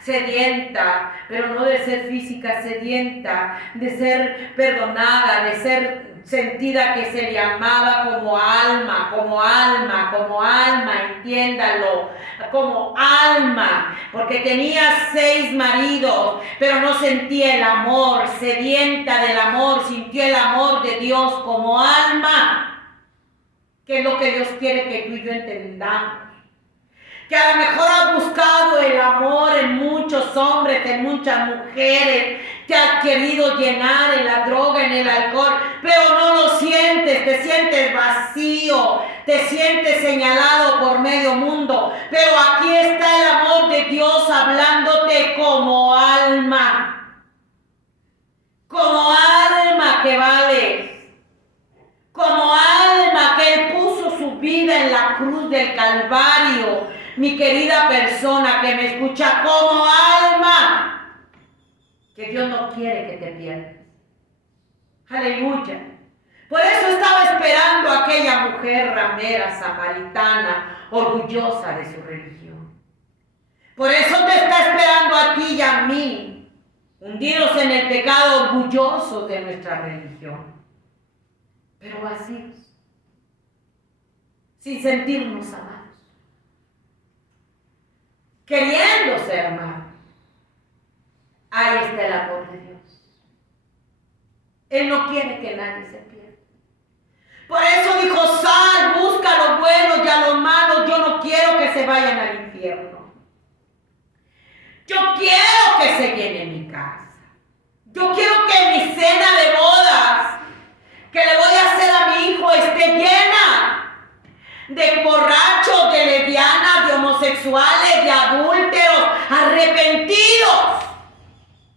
sedienta, pero no de ser física, sedienta, de ser perdonada, de ser sentida, que se llamaba como alma, entiéndalo, como alma, porque tenía 6 maridos, pero no sentía el amor, sedienta del amor, sintió el amor de Dios como alma, que es lo que Dios quiere que tú y yo entendamos. Que a lo mejor has buscado el amor en muchos hombres, en muchas mujeres, te has querido llenar en la droga, en el alcohol, pero no lo sientes, te sientes vacío, te sientes señalado por medio mundo. Pero aquí está el amor de Dios hablándote como alma que vales, como alma que Él puso su vida en la cruz del Calvario. Mi querida persona que me escucha, como alma, que Dios no quiere que te pierdas. Aleluya. Por eso estaba esperando a aquella mujer ramera, samaritana, orgullosa de su religión. Por eso te está esperando a ti y a mí, hundidos en el pecado, orgullosos de nuestra religión, pero vacíos, sin sentirnos amados, queriendo ser amados. Ahí está el amor de Dios. Él no quiere que nadie se pierda. Por eso dijo, sal, busca a los buenos y a los malos. Yo no quiero que se vayan al infierno. Yo quiero que se llene mi casa. Yo quiero que mi cena de bodas que le voy a hacer a mi hijo esté llena de borrachos, de lesbianas, de homosexuales, de adúlteros, arrepentidos.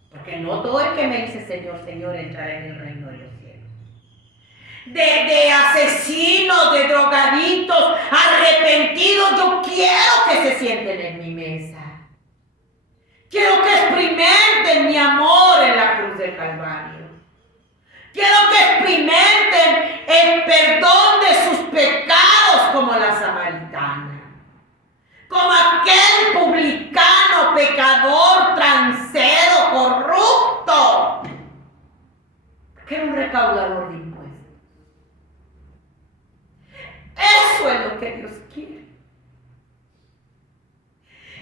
Porque no todo el que me dice Señor, Señor entrará en el reino de los cielos. De asesinos, de drogadictos, arrepentidos. Yo quiero que se sienten en mi mesa. Quiero que experimenten mi amor en la cruz del Calvario. Quiero que experimenten el perdón de sus pecados como la samaritana. Como aquel publicano, pecador, transero, corrupto. Que era un recaudador de impuestos. Eso es lo que Dios quiere.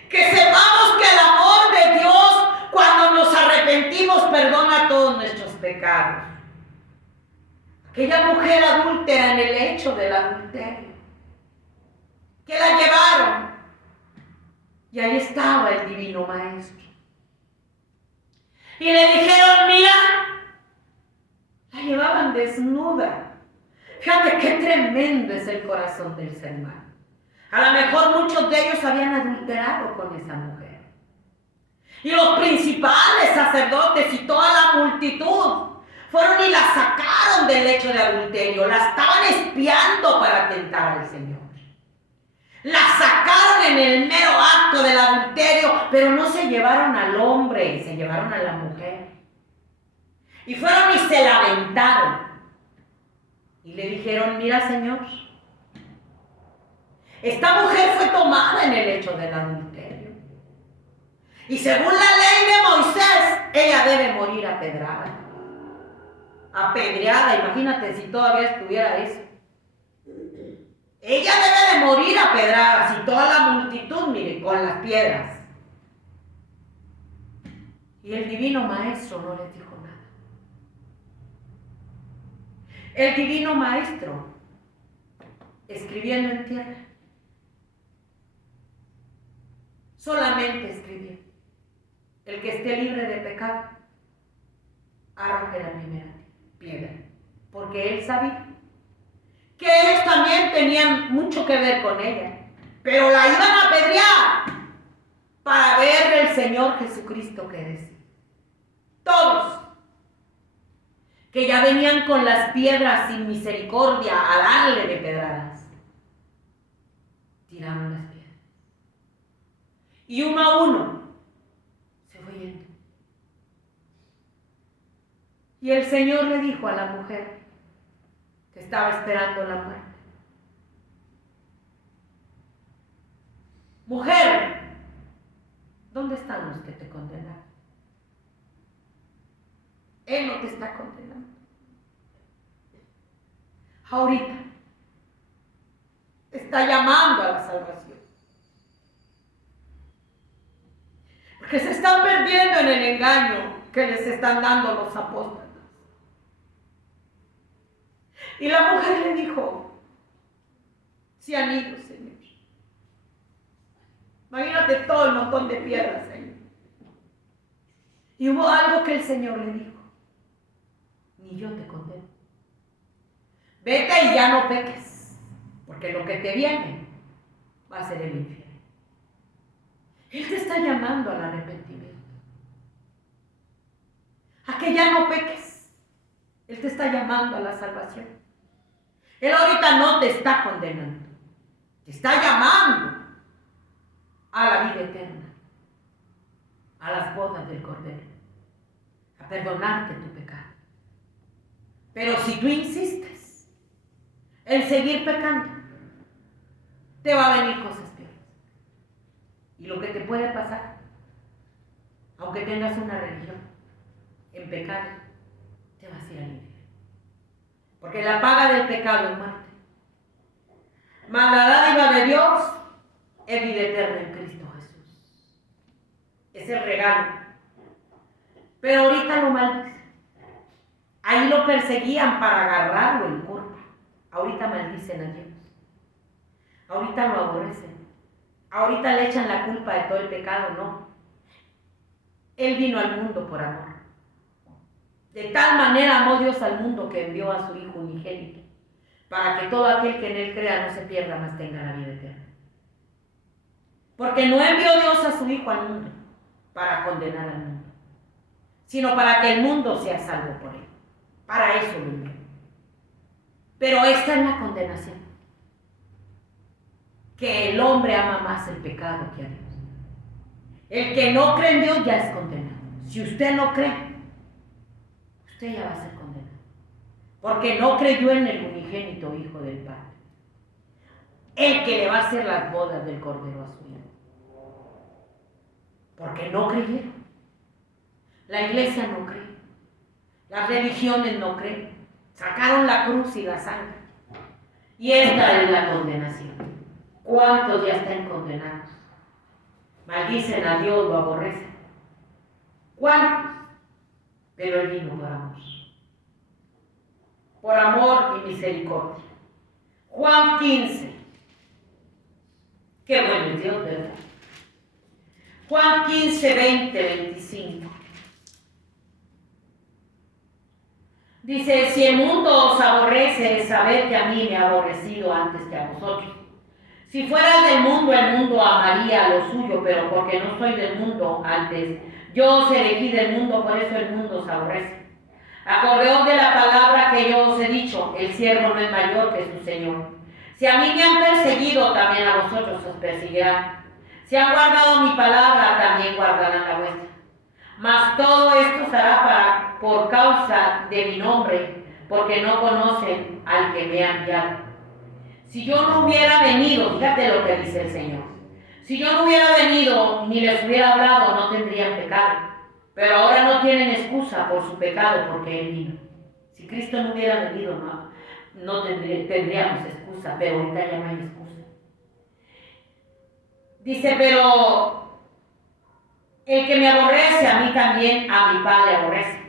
Que sepamos que el amor de Dios, cuando nos arrepentimos, perdona todos nuestros pecados. Aquella mujer adúltera en el hecho del adulterio, que la llevaron, y ahí estaba el divino maestro. Y le dijeron, mira, la llevaban desnuda. Fíjate qué tremendo es el corazón del ser humano. A lo mejor muchos de ellos habían adulterado con esa mujer. Y los principales sacerdotes y toda la multitud fueron y la sacaron del hecho de adulterio. La estaban espiando para tentar al Señor. La sacaron en el mero acto del adulterio, pero no se llevaron al hombre, se llevaron a la mujer. Y fueron y se la aventaron. Y le dijeron, mira, Señor, esta mujer fue tomada en el hecho del adulterio. Y según la ley de Moisés, ella debe morir apedrada. Apedreada, imagínate si todavía estuviera eso. Ella debe de morir apedrada, si toda la multitud, mire, con las piedras. Y el divino maestro no les dijo nada. El divino maestro, escribiendo en tierra, solamente escribió, el que esté libre de pecado, arroje la primera piedra, porque él sabía que ellos también tenían mucho que ver con ella, pero la iban a apedrear para ver el Señor Jesucristo que decía. Todos, que ya venían con las piedras sin misericordia a darle de pedradas, tiraron las piedras. Y uno a uno se fue yendo. Y el Señor le dijo a la mujer que estaba esperando la muerte: mujer, ¿dónde están los que te condenaron? Él no te está condenando. Ahorita está llamando a la salvación. Porque se están perdiendo en el engaño que les están dando los apóstoles. Y la mujer le dijo: se han ido, Señor. Imagínate todo el montón de piedras, Señor. Y hubo algo que el Señor le dijo: ni yo te condeno. Vete y ya no peques, porque lo que te viene va a ser el infierno. Él te está llamando al arrepentimiento, a que ya no peques. Él te está llamando a la salvación. Él ahorita no te está condenando, te está llamando a la vida eterna, a las bodas del Cordero, a perdonarte tu pecado. Pero si tú insistes en seguir pecando, te va a venir cosas peores. Y lo que te puede pasar, aunque tengas una religión en pecado, te vas a ir al infierno. Porque la paga del pecado es muerte, mas la dádiva de Dios es vida eterna en Cristo Jesús. Es el regalo. Pero ahorita lo maldicen. Ahí lo perseguían para agarrarlo en curva, ahorita maldicen a Dios, ahorita lo aborrecen, ahorita le echan la culpa de todo el pecado. No, Él vino al mundo por amor. De tal manera amó Dios al mundo que envió a su Hijo unigénito, para que todo aquel que en Él crea no se pierda, mas tenga la vida eterna. Porque no envió Dios a su Hijo al mundo para condenar al mundo, sino para que el mundo sea salvo por Él. Para eso lo envió. Pero esta es la condenación, que el hombre ama más el pecado que a Dios. El que no cree en Dios ya es condenado. Si usted no cree, usted ya va a ser condenado, porque no creyó en el unigénito Hijo del Padre, el que le va a hacer las bodas del Cordero a su hijo. Porque no creyeron. La iglesia no cree, las religiones no creen, sacaron la cruz y la sangre, y esta es la condenación. ¿Cuántos ya están condenados? Maldicen a Dios, lo aborrecen. ¿Cuántos? Pero Él vino por amor y misericordia. Juan 15. Qué bueno es Dios, ¿verdad? Juan 15, 20, 25. Dice, si el mundo os aborrece, sabed que a mí me ha aborrecido antes que a vosotros. Si fuera del mundo, el mundo amaría lo suyo, pero porque no soy del mundo, antes yo os elegí del mundo, por eso el mundo os aborrece. Acordeos de la palabra que yo os he dicho, el siervo no es mayor que su Señor. Si a mí me han perseguido, también a vosotros os perseguirán. Si han guardado mi palabra, también guardarán la vuestra. Mas todo esto será por causa de mi nombre, porque no conocen al que me ha enviado. Si yo no hubiera venido, fíjate lo que dice el Señor, si yo no hubiera venido ni les hubiera hablado, no tendrían pecado. Pero ahora no tienen excusa por su pecado, porque Él vino. Si Cristo no hubiera venido, no tendríamos excusa, pero ahorita ya no hay excusa. Dice, pero el que me aborrece, a mí también, a mi Padre aborrece.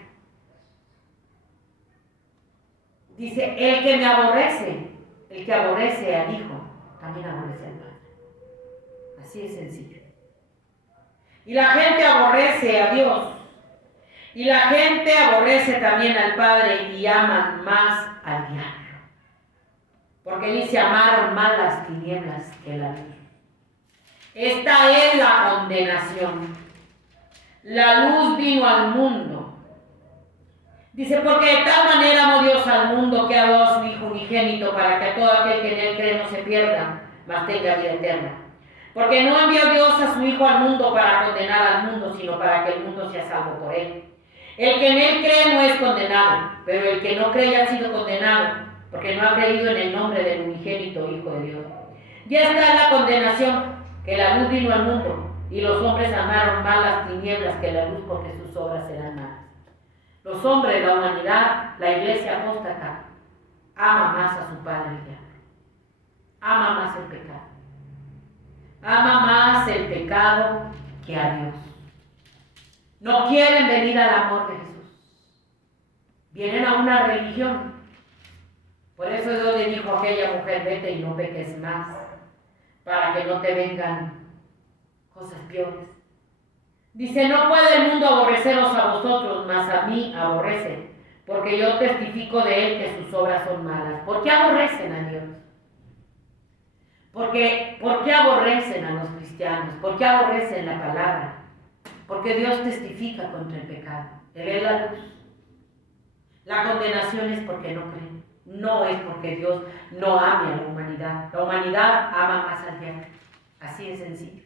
Dice, el que me aborrece, el que aborrece al Hijo, también aborrece al Padre. Así de sencillo. Y la gente aborrece a Dios. Y la gente aborrece también al Padre y aman más al diablo. Porque dice, amaron más las tinieblas que la luz. Esta es la condenación. La luz vino al mundo. Dice, porque de tal manera amó Dios al mundo que ha dado a su Hijo unigénito para que todo aquel que en Él cree no se pierda, mas tenga vida eterna. Porque no envió Dios a su Hijo al mundo para condenar al mundo, sino para que el mundo sea salvo por Él. El que en Él cree no es condenado, pero el que no cree ya ha sido condenado, porque no ha creído en el nombre del unigénito Hijo de Dios. Ya está la condenación, que la luz vino al mundo, y los hombres amaron más las tinieblas que la luz, porque sus obras eran malas. Los hombres, la humanidad, la iglesia apóstata, ama más a su padre el diablo. Ama más el pecado. Ama más el pecado que a Dios. No quieren venir al amor de Jesús. Vienen a una religión. Por eso Dios le dijo a aquella mujer, vete y no peques más, para que no te vengan cosas peores. Dice, no puede el mundo aborreceros a vosotros, mas a mí aborrece, porque yo testifico de Él que sus obras son malas. ¿Por qué aborrecen a Dios? ¿Por qué aborrecen a los cristianos? ¿Por qué aborrecen la palabra? Porque Dios testifica contra el pecado. Él es la luz. La condenación es porque no creen. No es porque Dios no ame a la humanidad. La humanidad ama más al diablo. Así de sencillo.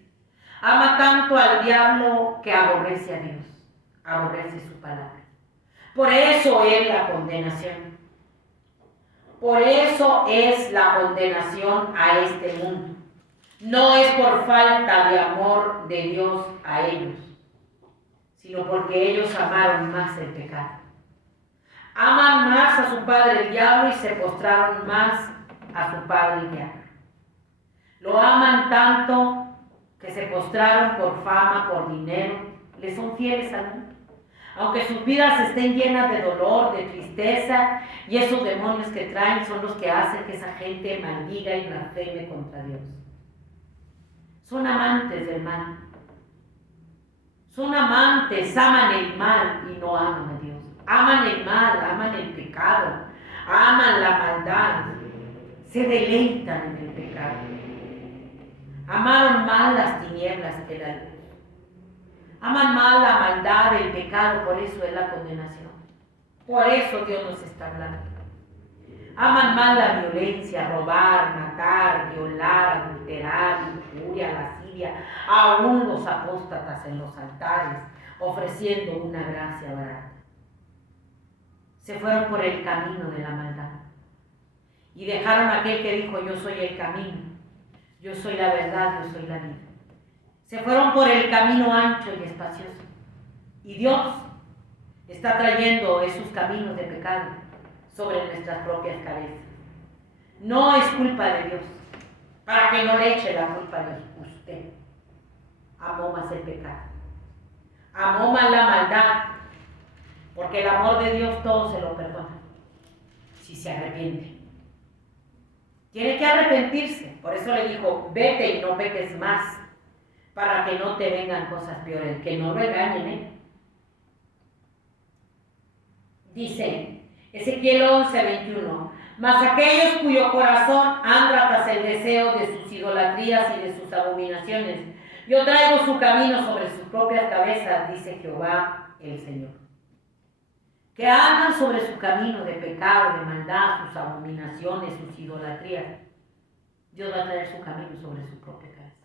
Ama tanto al diablo que aborrece a Dios. Aborrece su palabra. Por eso es la condenación. Por eso es la condenación a este mundo. No es por falta de amor de Dios a ellos, sino porque ellos amaron más el pecado. Aman más a su padre el diablo y se postraron más a su padre el diablo. Lo aman tanto que se postraron por fama, por dinero, le son fieles al mundo. aunque sus vidas estén llenas de dolor, de tristeza, y esos demonios que traen son los que hacen que esa gente maldiga y blasfeme contra Dios. Son amantes del mal. Son amantes, aman el mal y no aman a Dios. Aman el mal, aman el pecado, aman la maldad, se deleitan en el pecado. Amaron más las tinieblas que la luz. Aman más la maldad, el pecado, por eso es la condenación. Por eso Dios nos está hablando. Aman más la violencia, robar, matar, violar, adulterar, injuria, lascivia, aún los apóstatas en los altares, ofreciendo una gracia barata. Se fueron por el camino de la maldad y dejaron a aquel que dijo: yo soy el camino, yo soy la verdad, yo soy la vida. Se fueron por el camino ancho y espacioso. Y Dios está trayendo esos caminos de pecado sobre nuestras propias cabezas. No es culpa de Dios, para que no le eche la culpa a Dios. Usted amó más el pecado, amó más la maldad, porque el amor de Dios todo se lo perdona, si se arrepiente. Tiene que arrepentirse, por eso le dijo: vete y no peques más, para que no te vengan cosas peores, que no lo engañen, Dice Ezequiel 11:21: mas aquellos cuyo corazón anda tras el deseo de sus idolatrías y de sus abominaciones, yo traigo su camino sobre sus propias cabezas, dice Jehová el Señor. Que andan sobre su camino de pecado, de maldad, sus abominaciones, sus idolatrías, Dios va a traer su camino sobre su propia cabeza.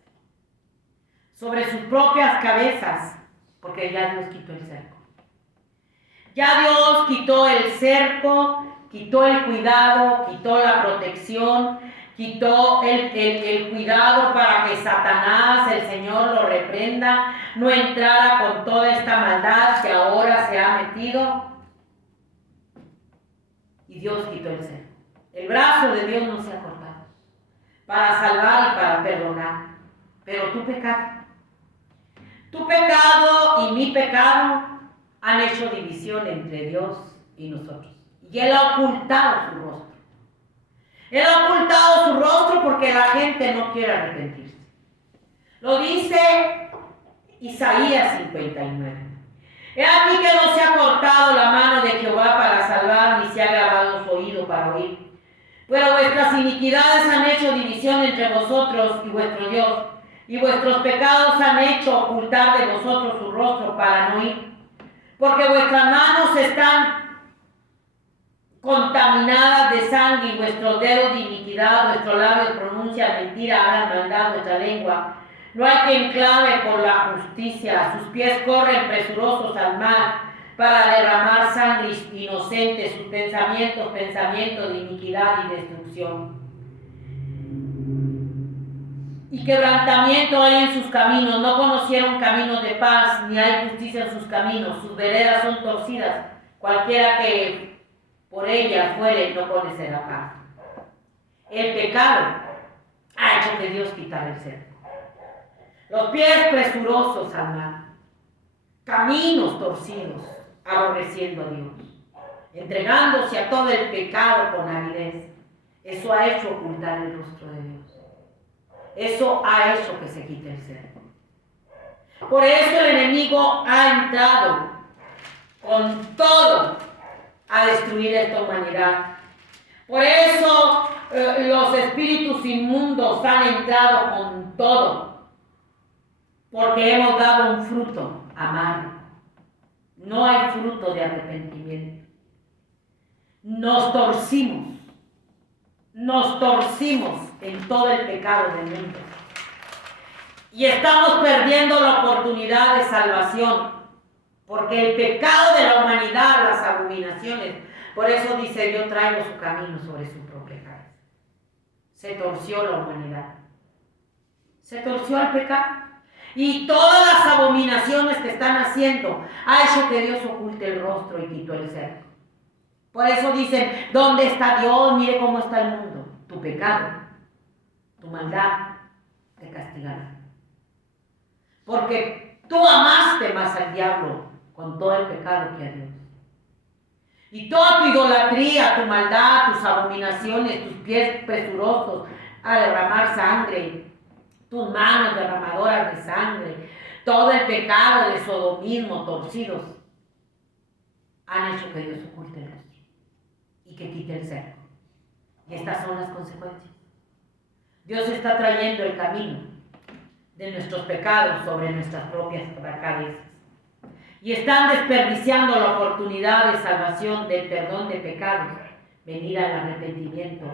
Sobre sus propias cabezas, porque ya Dios quitó el cerco. Ya Dios quitó el cerco, quitó el cuidado, quitó la protección, quitó el cuidado para que Satanás, el Señor, lo reprenda, no entrara con toda esta maldad que ahora se ha metido. Y Dios quitó el cerco. El brazo de Dios no se ha cortado para salvar y para perdonar. Pero tu pecado y mi pecado han hecho división entre Dios y nosotros. Y Él ha ocultado su rostro. Él ha ocultado su rostro porque la gente no quiere arrepentirse. Lo dice Isaías 59. He aquí que no se ha cortado la mano de Jehová para salvar, ni se ha grabado su oído para oír. Pero vuestras iniquidades han hecho división entre vosotros y vuestro Dios, y vuestros pecados han hecho ocultar de vosotros su rostro para no ir. Porque vuestras manos están contaminadas de sangre, y vuestros dedos de iniquidad, vuestros labios pronuncian mentira, hablan maldad, vuestra lengua no hay quien clame por la justicia, sus pies corren presurosos al mal para derramar sangre inocente, sus pensamientos de iniquidad y destrucción. Y quebrantamiento hay en sus caminos, no conocieron caminos de paz, ni hay justicia en sus caminos, sus veredas son torcidas, cualquiera que por ellas fuere no conocerá paz. El pecado ha hecho que Dios quitara el cerco. Los pies presurosos al mal, caminos torcidos, aborreciendo a Dios, entregándose a todo el pecado con avidez. Eso ha hecho ocultar el rostro de Dios. Eso ha hecho que se quite el cerco. Por eso el enemigo ha entrado con todo a destruir esta humanidad. Por eso los espíritus inmundos han entrado con todo. Porque hemos dado un fruto amargo. No hay fruto de arrepentimiento. Nos torcimos en todo el pecado del mundo. Y estamos perdiendo la oportunidad de salvación. Porque el pecado de la humanidad, las abominaciones, por eso dice: yo traigo su camino sobre su propia cabeza. Se torció la humanidad. Se torció al pecado. Y todas las abominaciones que están haciendo ha hecho que Dios oculte el rostro y quitó el cerco. Por eso dicen: ¿dónde está Dios? Mire cómo está el mundo. Tu pecado, tu maldad te castigará. Porque tú amaste más al diablo con todo el pecado que a Dios. Y toda tu idolatría, tu maldad, tus abominaciones, tus pies presurosos a derramar sangre, tus manos derramadoras de sangre, todo el pecado de sodomismo, torcidos, han hecho que Dios oculte el rostro y que quite el cerco. Y estas son las consecuencias. Dios está trayendo el camino de nuestros pecados sobre nuestras propias cabezas. Y están desperdiciando la oportunidad de salvación, del perdón de pecados, venir al arrepentimiento,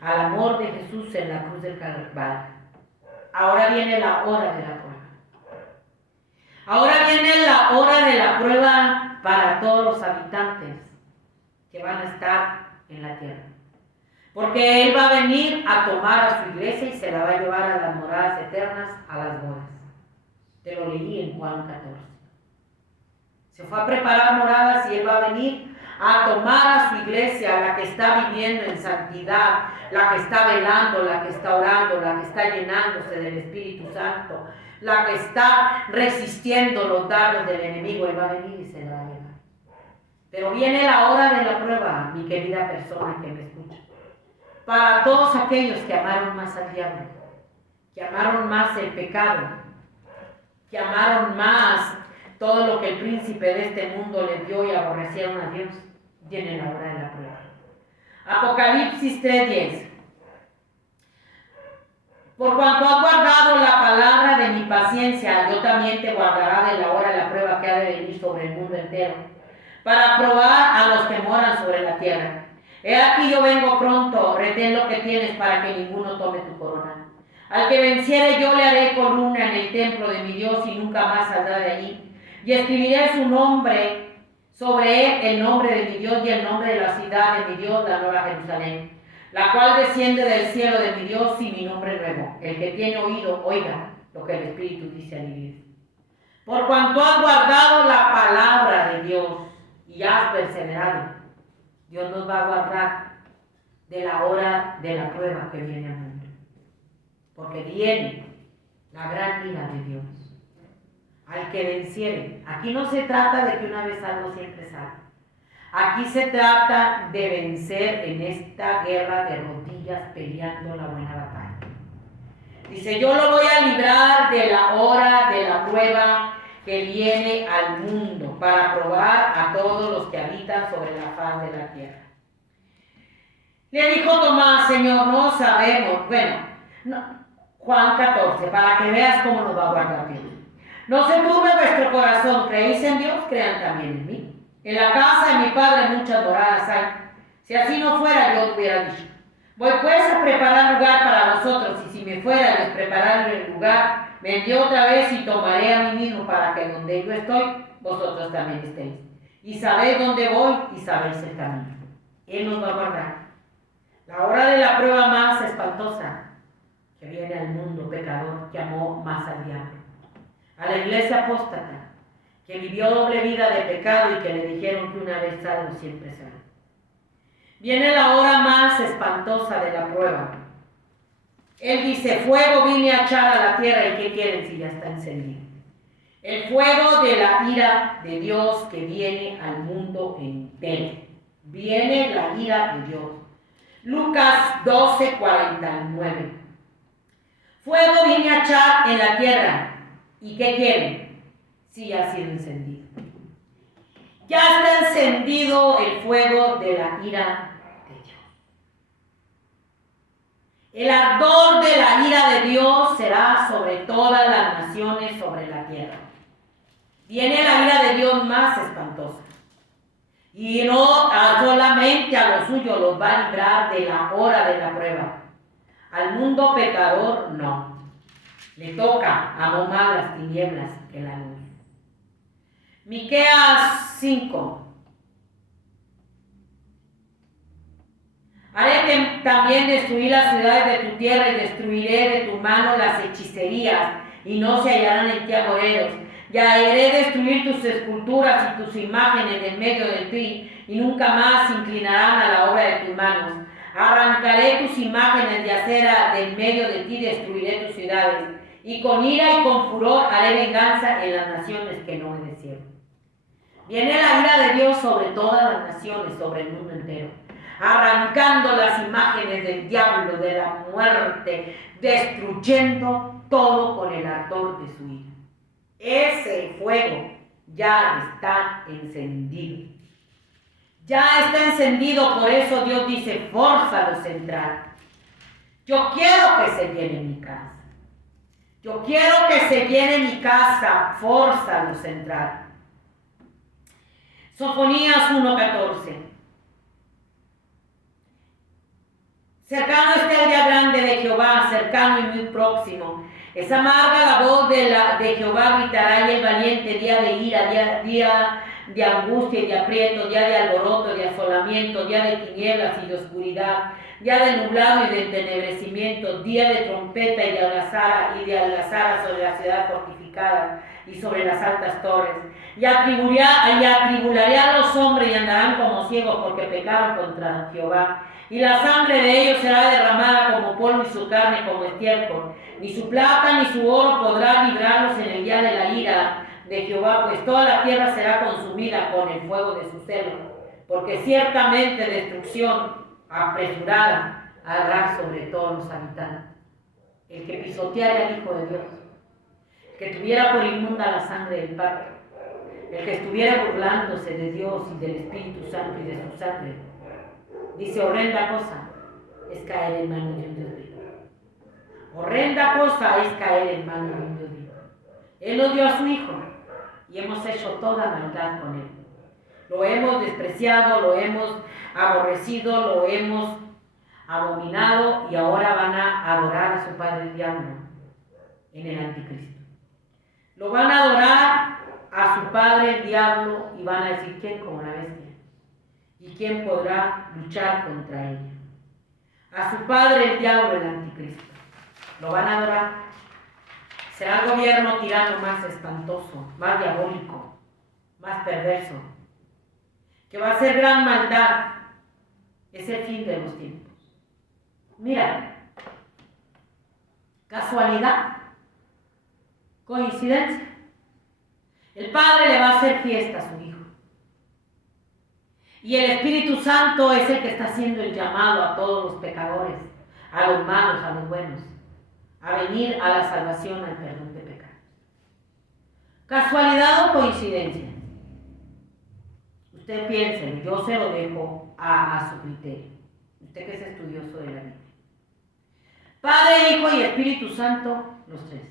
al amor de Jesús en la cruz del Calvario. Ahora viene la hora de la prueba. Ahora viene la hora de la prueba para todos los habitantes que van a estar en la tierra. Porque Él va a venir a tomar a su iglesia y se la va a llevar a las moradas eternas, a las bodas. Te lo leí en Juan 14. Se fue a preparar moradas y Él va a venir a tomar a su iglesia, la que está viviendo en santidad, la que está velando, la que está orando, la que está llenándose del Espíritu Santo, la que está resistiendo los dardos del enemigo. Él va a venir y se la va a llevar. Pero viene la hora de la prueba, mi querida persona que me escucha. Para todos aquellos que amaron más al diablo, que amaron más el pecado, que amaron más todo lo que el príncipe de este mundo les dio y aborrecieron a Dios, viene la hora de la prueba. Apocalipsis 3:10. Por cuanto has guardado la palabra de mi paciencia, yo también te guardará de la hora de la prueba que ha de venir sobre el mundo entero, para probar a los que moran sobre la tierra. He aquí yo vengo pronto, retén lo que tienes para que ninguno tome tu corona. Al que venciere yo le haré columna en el templo de mi Dios y nunca más saldrá de allí. Y escribiré su nombre sobre él, el nombre de mi Dios y el nombre de la ciudad de mi Dios, la nueva Jerusalén, la cual desciende del cielo de mi Dios y mi nombre nuevo. El que tiene oído, oiga lo que el Espíritu dice a la iglesia. Por cuanto has guardado la palabra de Dios y has perseverado, Dios nos va a guardar de la hora de la prueba que viene al mundo. Porque viene la gran ira de Dios. Al que venciere. Aquí no se trata de que una vez algo siempre salga. Aquí se trata de vencer en esta guerra de rodillas peleando la buena batalla. Dice, yo lo voy a librar de la hora de la prueba que viene al mundo para probar a todos los que habitan sobre la faz de la tierra. Le dijo Tomás, Señor, no sabemos. Bueno, Juan 14, para que veas cómo nos va a guardar Dios. No se turbe vuestro corazón, creéis en Dios, crean también en mí. En la casa de mi Padre muchas moradas hay. Si así no fuera, yo os hubiera dicho. Voy pues a preparar lugar para vosotros, y si me fuera a preparar el lugar, vendré otra vez y tomaré a mí mismo para que donde yo estoy, vosotros también estéis. Y sabéis dónde voy y sabéis el camino. Él nos va a guardar. La hora de la prueba más espantosa que viene al mundo pecador, que amó más al diablo. A la iglesia apóstata, que vivió doble vida de pecado y que le dijeron que una vez salvo, siempre salvo. Viene la hora más espantosa de la prueba. Él dice, fuego vine a echar a la tierra, ¿y qué quieren si ya está encendido? El fuego de la ira de Dios que viene al mundo entero. Viene la ira de Dios. Lucas 12:49. Fuego vine a echar en la tierra. ¿Y qué quieren? Sí, ha sido encendido. Ya está encendido el fuego de la ira de Dios. El ardor de la ira de Dios será sobre todas las naciones sobre la tierra. Viene la ira de Dios más espantosa. Y no solamente a los suyos los va a librar de la hora de la prueba. Al mundo pecador no. Le toca, amó más las tinieblas que la luz. Miqueas 5. Haré también destruir las ciudades de tu tierra y destruiré de tu mano las hechicerías y no se hallarán en ti agoreros. Y haré destruir tus esculturas y tus imágenes en medio de ti y nunca más se inclinarán a la obra de tus manos. Arrancaré tus imágenes de acera del medio de ti, destruiré tus ciudades. Y con ira y con furor haré venganza en las naciones que no obedecieron. Viene la ira de Dios sobre todas las naciones, sobre el mundo entero, arrancando las imágenes del diablo, de la muerte, destruyendo todo con el ardor de su ira. Ese fuego ya está encendido. Ya está encendido, por eso Dios dice, fórzalo a entrar. Yo quiero que se llene mi casa. Yo quiero que se llene mi casa, fórzalo a entrar. Sofonías 1:14. Cercano está el día grande de Jehová, cercano y muy próximo. Es amarga la voz de Jehová, gritará, y el valiente día de ira, día de angustia y de aprieto, día de alboroto, de asolamiento, día de tinieblas y de oscuridad, día de nublado y de entenebrecimiento, día de trompeta y de algazara sobre la ciudad fortificada y sobre las altas torres. Y atribularé a los hombres y andarán como ciegos porque pecaron contra Jehová. Y la sangre de ellos será derramada como polvo y su carne como estiércol. Ni su plata ni su oro podrá librarlos en el día de la ira de Jehová, pues toda la tierra será consumida con el fuego de su celo. Porque ciertamente destrucción apresurada habrá sobre todos los habitantes. El que pisoteara al Hijo de Dios, el que tuviera por inmunda la sangre del pacto, el que estuviera burlándose de Dios y del Espíritu Santo y de su sangre, dice, horrenda cosa es caer en manos de un Dios vivo. Horrenda cosa es caer en manos de un Dios vivo. Él nos dio a su Hijo y hemos hecho toda maldad con Él. Lo hemos despreciado, lo hemos aborrecido, lo hemos abominado y ahora van a adorar a su padre el diablo en el anticristo. Lo van a adorar a su padre el diablo y van a decir, ¿quién como la bestia? ¿Y quién podrá luchar contra ella? A su padre el diablo, el anticristo. Lo van a adorar. Será el gobierno tirano más espantoso, más diabólico, más perverso, que va a hacer gran maldad. Es el fin de los tiempos. Mira, casualidad, coincidencia. El Padre le va a hacer fiesta a su Hijo. Y el Espíritu Santo es el que está haciendo el llamado a todos los pecadores, a los malos, a los buenos, a venir a la salvación, al perdón de pecados. ¿Casualidad o coincidencia? Usted piense, yo se lo dejo a su criterio. Usted que es estudioso de la Biblia. Padre, Hijo y Espíritu Santo, los tres.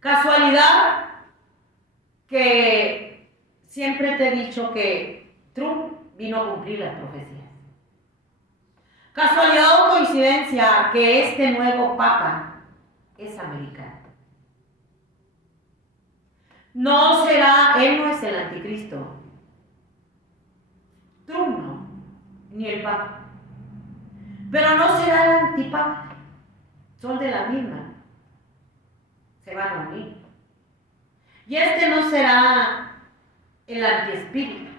Casualidad que siempre te he dicho que Trump vino a cumplir las profecías. Casualidad o coincidencia que este nuevo Papa es americano. No será, él no es el anticristo. Trump no, ni el Papa. Pero no será el antipapa. Son de la misma. Se van a unir. Y este no será el antiespíritu,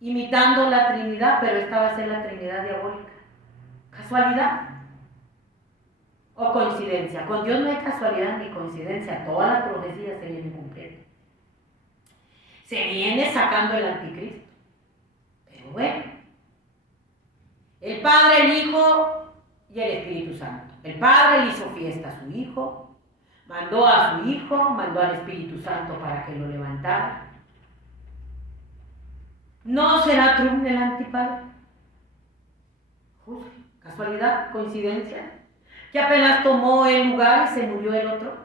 imitando la Trinidad, pero esta va a ser la Trinidad diabólica. ¿Casualidad o coincidencia? Con Dios no hay casualidad ni coincidencia. Todas las profecías se vienen cumpliendo. Se viene sacando el anticristo. Pero bueno, el Padre, el Hijo y el Espíritu Santo. El Padre le hizo fiesta a su Hijo, mandó a su Hijo, mandó al Espíritu Santo para que lo levantara. ¿No será Trump el antipadre? ¿Casualidad? ¿Coincidencia? Que apenas tomó el lugar y se murió el otro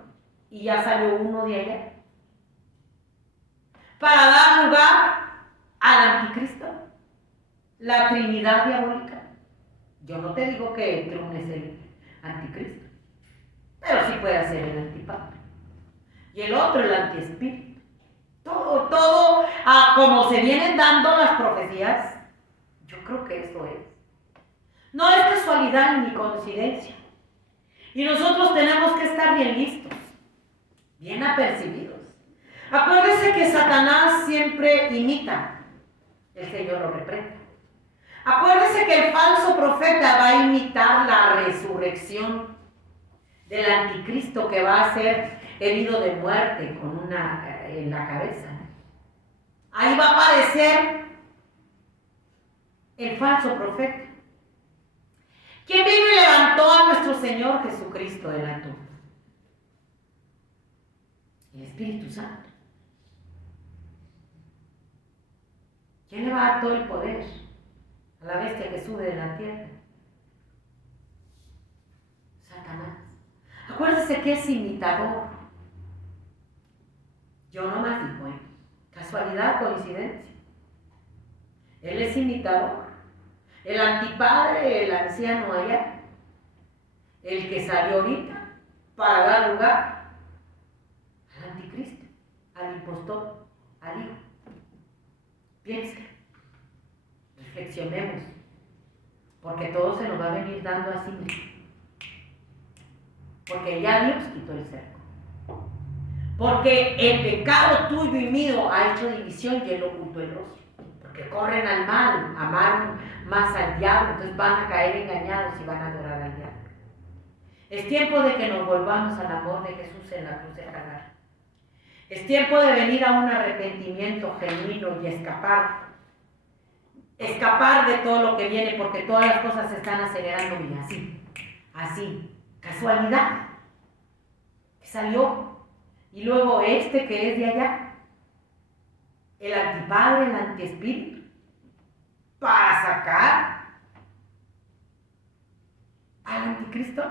y ya salió uno de allá. Para dar lugar al anticristo, la Trinidad diabólica. Yo no te digo que Trump es el anticristo, pero sí puede ser el antipapa. Y el otro, el antiespíritu. Todo como se vienen dando las profecías, yo creo que eso es. No es casualidad ni coincidencia. Y nosotros tenemos que estar bien listos, bien apercibidos. Acuérdense que Satanás siempre imita, el Señor lo reprenda. Acuérdense que el falso profeta va a imitar la resurrección del anticristo que va a ser herido de muerte con una en la cabeza. Ahí va a aparecer el falso profeta. ¿Quién vino y levantó a nuestro Señor Jesucristo de la tumba? El Espíritu Santo. ¿Quién le va a dar todo el poder a la bestia que sube de la tierra? Satanás. Acuérdese que es imitador. Yo nomás digo, casualidad, coincidencia. Él es imitador. El antipadre, el anciano allá, el que salió ahorita para dar lugar al anticristo, al impostor, al hijo. Piensa, reflexionemos, porque todo se nos va a venir dando así. Porque ya Dios quitó el cerco. Porque el pecado tuyo y mío ha hecho división y él ocultó el rostro. Porque corren al mal, amaron más al diablo, entonces van a caer engañados y van a adorar al diablo. Es tiempo de que nos volvamos al amor de Jesús en la cruz de Calvario. Es tiempo de venir a un arrepentimiento genuino y escapar de todo lo que viene, porque todas las cosas se están acelerando bien, así, casualidad, que salió, y luego este que es de allá, el antipadre, el antiespíritu, para sacar al anticristo.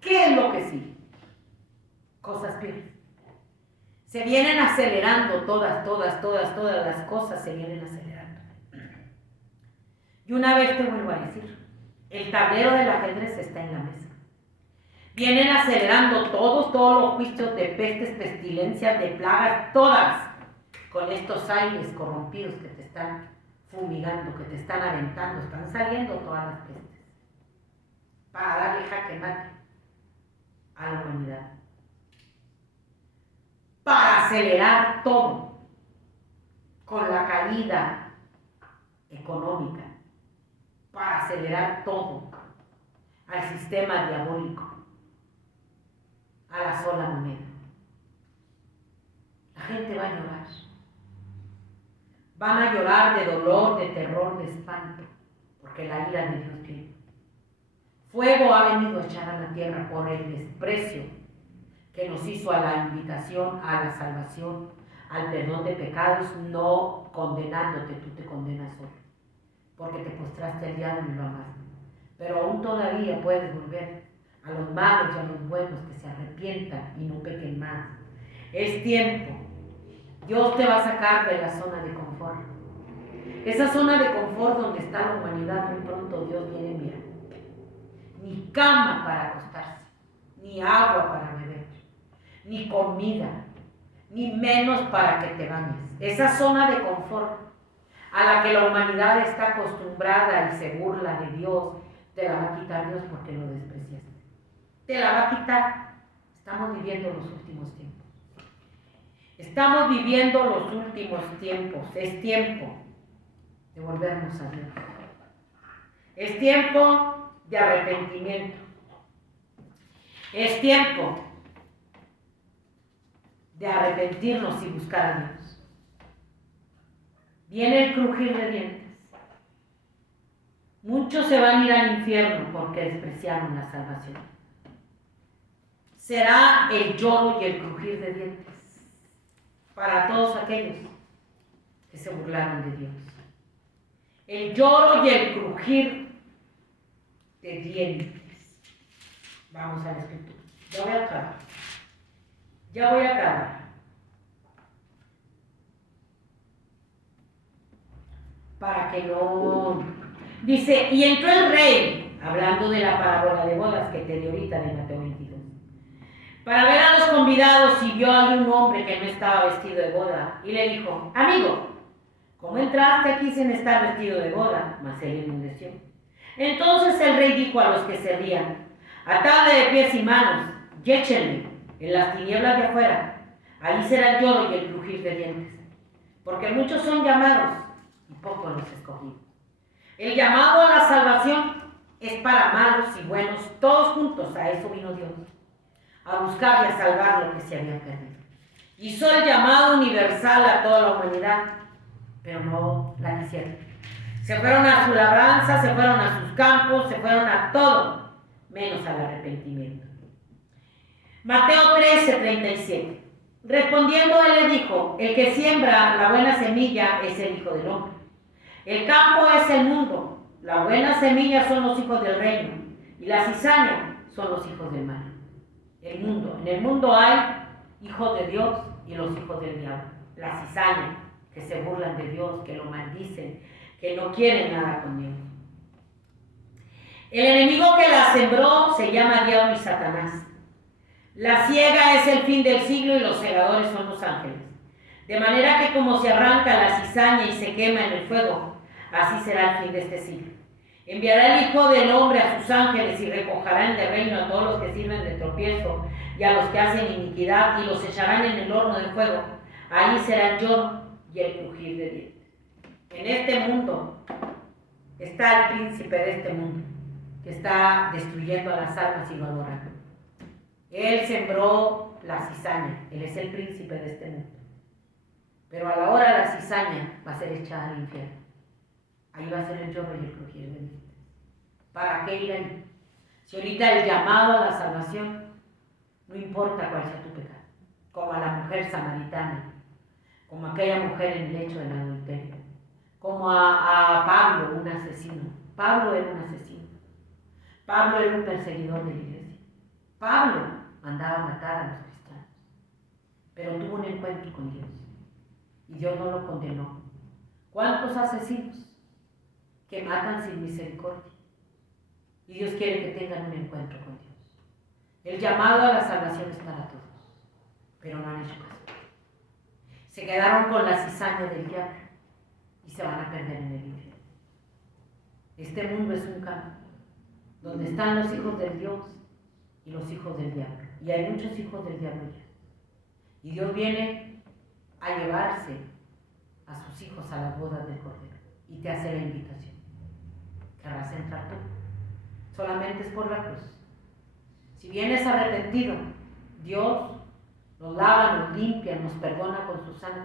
¿Qué es lo que sí? Cosas peores. Se vienen acelerando todas las cosas se vienen acelerando. Y una vez te vuelvo a decir, el tablero del ajedrez está en la mesa. Vienen acelerando todos los juicios de pestes, pestilencias, de plagas, todas, con estos aires corrompidos que te están fumigando, que te están aventando, están saliendo todas las pestes, para darle jaque mate a la humanidad. Para acelerar todo, con la caída económica, para acelerar todo al sistema diabólico, a la sola moneda. La gente va a llorar. Van a llorar de dolor, de terror, de espanto, porque la ira de Dios viene. Fuego ha venido a echar a la tierra por el desprecio que nos hizo a la invitación a la salvación, al perdón de pecados, no condenándote, tú te condenas solo, porque te postraste al diablo y lo amaste. Pero aún todavía puedes volver a los malos y a los buenos que se arrepientan y no pequen más. Es tiempo. Dios te va a sacar de la zona de confort. Esa zona de confort donde está la humanidad, muy pronto Dios viene a enviar. Ni cama para acostarse, ni agua para beber, ni comida, ni menos para que te bañes. Esa zona de confort a la que la humanidad está acostumbrada y se burla de Dios, te la va a quitar Dios porque lo despreciaste. Te la va a quitar. Estamos viviendo los últimos tiempos. Estamos viviendo los últimos tiempos. Es tiempo de volvernos a Dios. Es tiempo de arrepentimiento. Es tiempo de arrepentirnos y buscar a Dios. Viene el crujir de dientes. Muchos se van a ir al infierno porque despreciaron la salvación. Será el lloro y el crujir de dientes para todos aquellos que se burlaron de Dios. El lloro y el crujir de dientes. Vamos a la escritura. Ya voy a acabar. Para que no... Dice, y entró el rey, hablando de la parábola de bodas que te di ahorita de Mateo 22, para ver a los convidados, y vio a un hombre que no estaba vestido de boda, y le dijo, amigo, ¿cómo entraste aquí sin estar vestido de boda? Mas él enmudeció. Entonces el rey dijo a los que servían, atadle de pies y manos, y échenle en las tinieblas de afuera, ahí será el lloro y el crujir de dientes, porque muchos son llamados, y pocos los escogidos. El llamado a la salvación es para malos y buenos, todos juntos, a eso vino Dios, a buscar y a salvar lo que se había perdido. Hizo el llamado universal a toda la humanidad, pero no la quisieron. Se fueron a su labranza, se fueron a sus campos, se fueron a todo, menos al arrepentimiento. Mateo 13:37. Respondiendo él le dijo: el que siembra la buena semilla es el Hijo del Hombre. El campo es el mundo, la buena semilla son los hijos del reino, y la cizaña son los hijos del mal. El mundo, en el mundo hay hijos de Dios y los hijos del diablo. La cizaña, que se burlan de Dios, que lo maldicen, que no quieren nada con Dios. El enemigo que la sembró se llama diablo y Satanás. La siega es el fin del siglo y los segadores son los ángeles. De manera que como se arranca la cizaña y se quema en el fuego, así será el fin de este siglo. Enviará el Hijo del Hombre a sus ángeles y recogerán de reino a todos los que sirven de tropiezo y a los que hacen iniquidad, y los echarán en el horno de fuego. Ahí será el lloro y el crujir de dientes. En este mundo está el príncipe de este mundo, que está destruyendo a las almas y lo adoran. Él sembró la cizaña, él es el príncipe de este mundo. Pero a la hora la cizaña va a ser echada al infierno. Ahí va a ser el lloro y el crujir de dientes. ¿Para qué ir ahí? Si ahorita el llamado a la salvación, no importa cuál sea tu pecado, como a la mujer samaritana, como a aquella mujer en el lecho del adulterio, como a Pablo, un asesino. Pablo era un asesino. Pablo era un perseguidor de la iglesia. Pablo mandaba a matar a los cristianos, pero tuvo un encuentro con Dios y Dios no lo condenó. ¿Cuántos asesinos que matan sin misericordia? Y Dios quiere que tengan un encuentro con Dios. El llamado a la salvación es para todos, pero no han hecho caso. Se quedaron con la cizaña del diablo y se van a perder en el infierno. Este mundo es un campo donde están los hijos del Dios y los hijos del diablo. Y hay muchos hijos del diablo ya. Y Dios viene a llevarse a sus hijos a las bodas del Cordero y te hace la invitación. ¿Querrás entrar tú? Solamente es por la cruz. Si vienes arrepentido, Dios nos lava, nos limpia, nos perdona con su sangre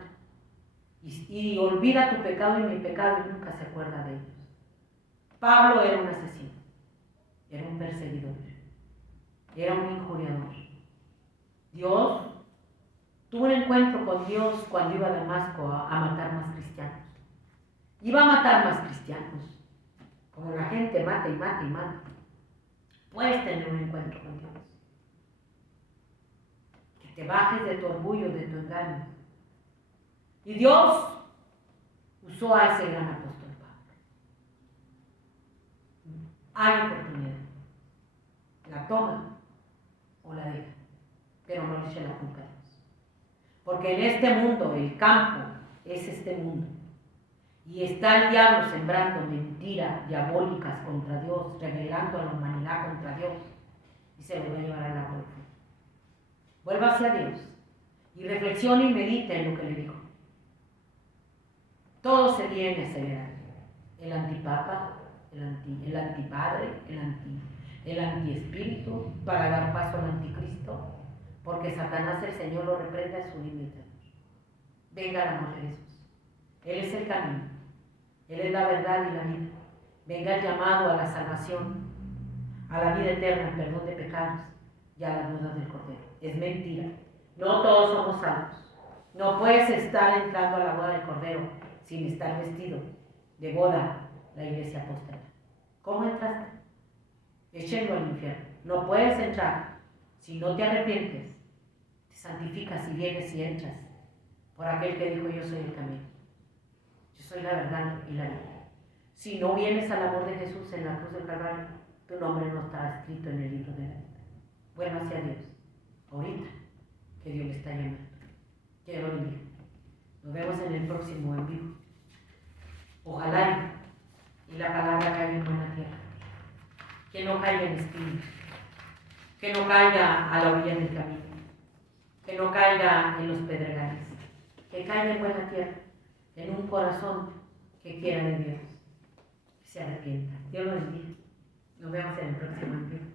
y olvida tu pecado y mi pecado y nunca se acuerda de ellos. Pablo era un asesino, era un perseguidor, era un injuriador. Dios tuvo un encuentro con Dios cuando iba a Damasco a matar más cristianos. Iba a matar más cristianos. Como la gente mata y mata y mata. Puedes tener un encuentro con Dios. Que te bajes de tu orgullo, de tu engaño. Y Dios usó a ese gran apóstol Pablo. Hay oportunidad. La toma o la deja. Pero no le eche la culpa a Dios. Porque en este mundo, el campo es este mundo. Y está el diablo sembrando mentiras diabólicas contra Dios, revelando a la humanidad contra Dios, y se lo va a llevar al agua del fuego. Vuelva hacia Dios y reflexione y medite en lo que le dijo. Todo se viene a acelerar. El antipapa, el antipadre, el antiespíritu, para dar paso al anticristo, porque Satanás el Señor lo reprende a su límite. Venga el amor de Jesús. Él es el camino, Él es la verdad y la vida. Venga el llamado a la salvación, a la vida eterna, al perdón de pecados y a las bodas del Cordero. Es mentira. No todos somos salvos. No puedes estar entrando a la boda del Cordero sin estar vestido de boda, la iglesia apóstata. ¿Cómo entraste? Echenlo al infierno. No puedes entrar si no te arrepientes, te santificas y vienes y entras por aquel que dijo: yo soy el camino, yo soy la verdad y la vida. Si no vienes al amor de Jesús en la cruz del Calvario, tu nombre no está escrito en el libro de la vida. Bueno, hacia Dios, ahorita que Dios le está llamando. Que Dios lo bendiga. Nos vemos en el próximo en vivo. Ojalá y la palabra caiga en buena tierra, que no caiga en espíritu, que no caiga a la orilla del camino, que no caiga en los pedregales, que caiga en buena tierra, en un corazón que quiera de Dios, que se arrepienta. Dios lo bendiga. Nos vemos en el próximo en vivo.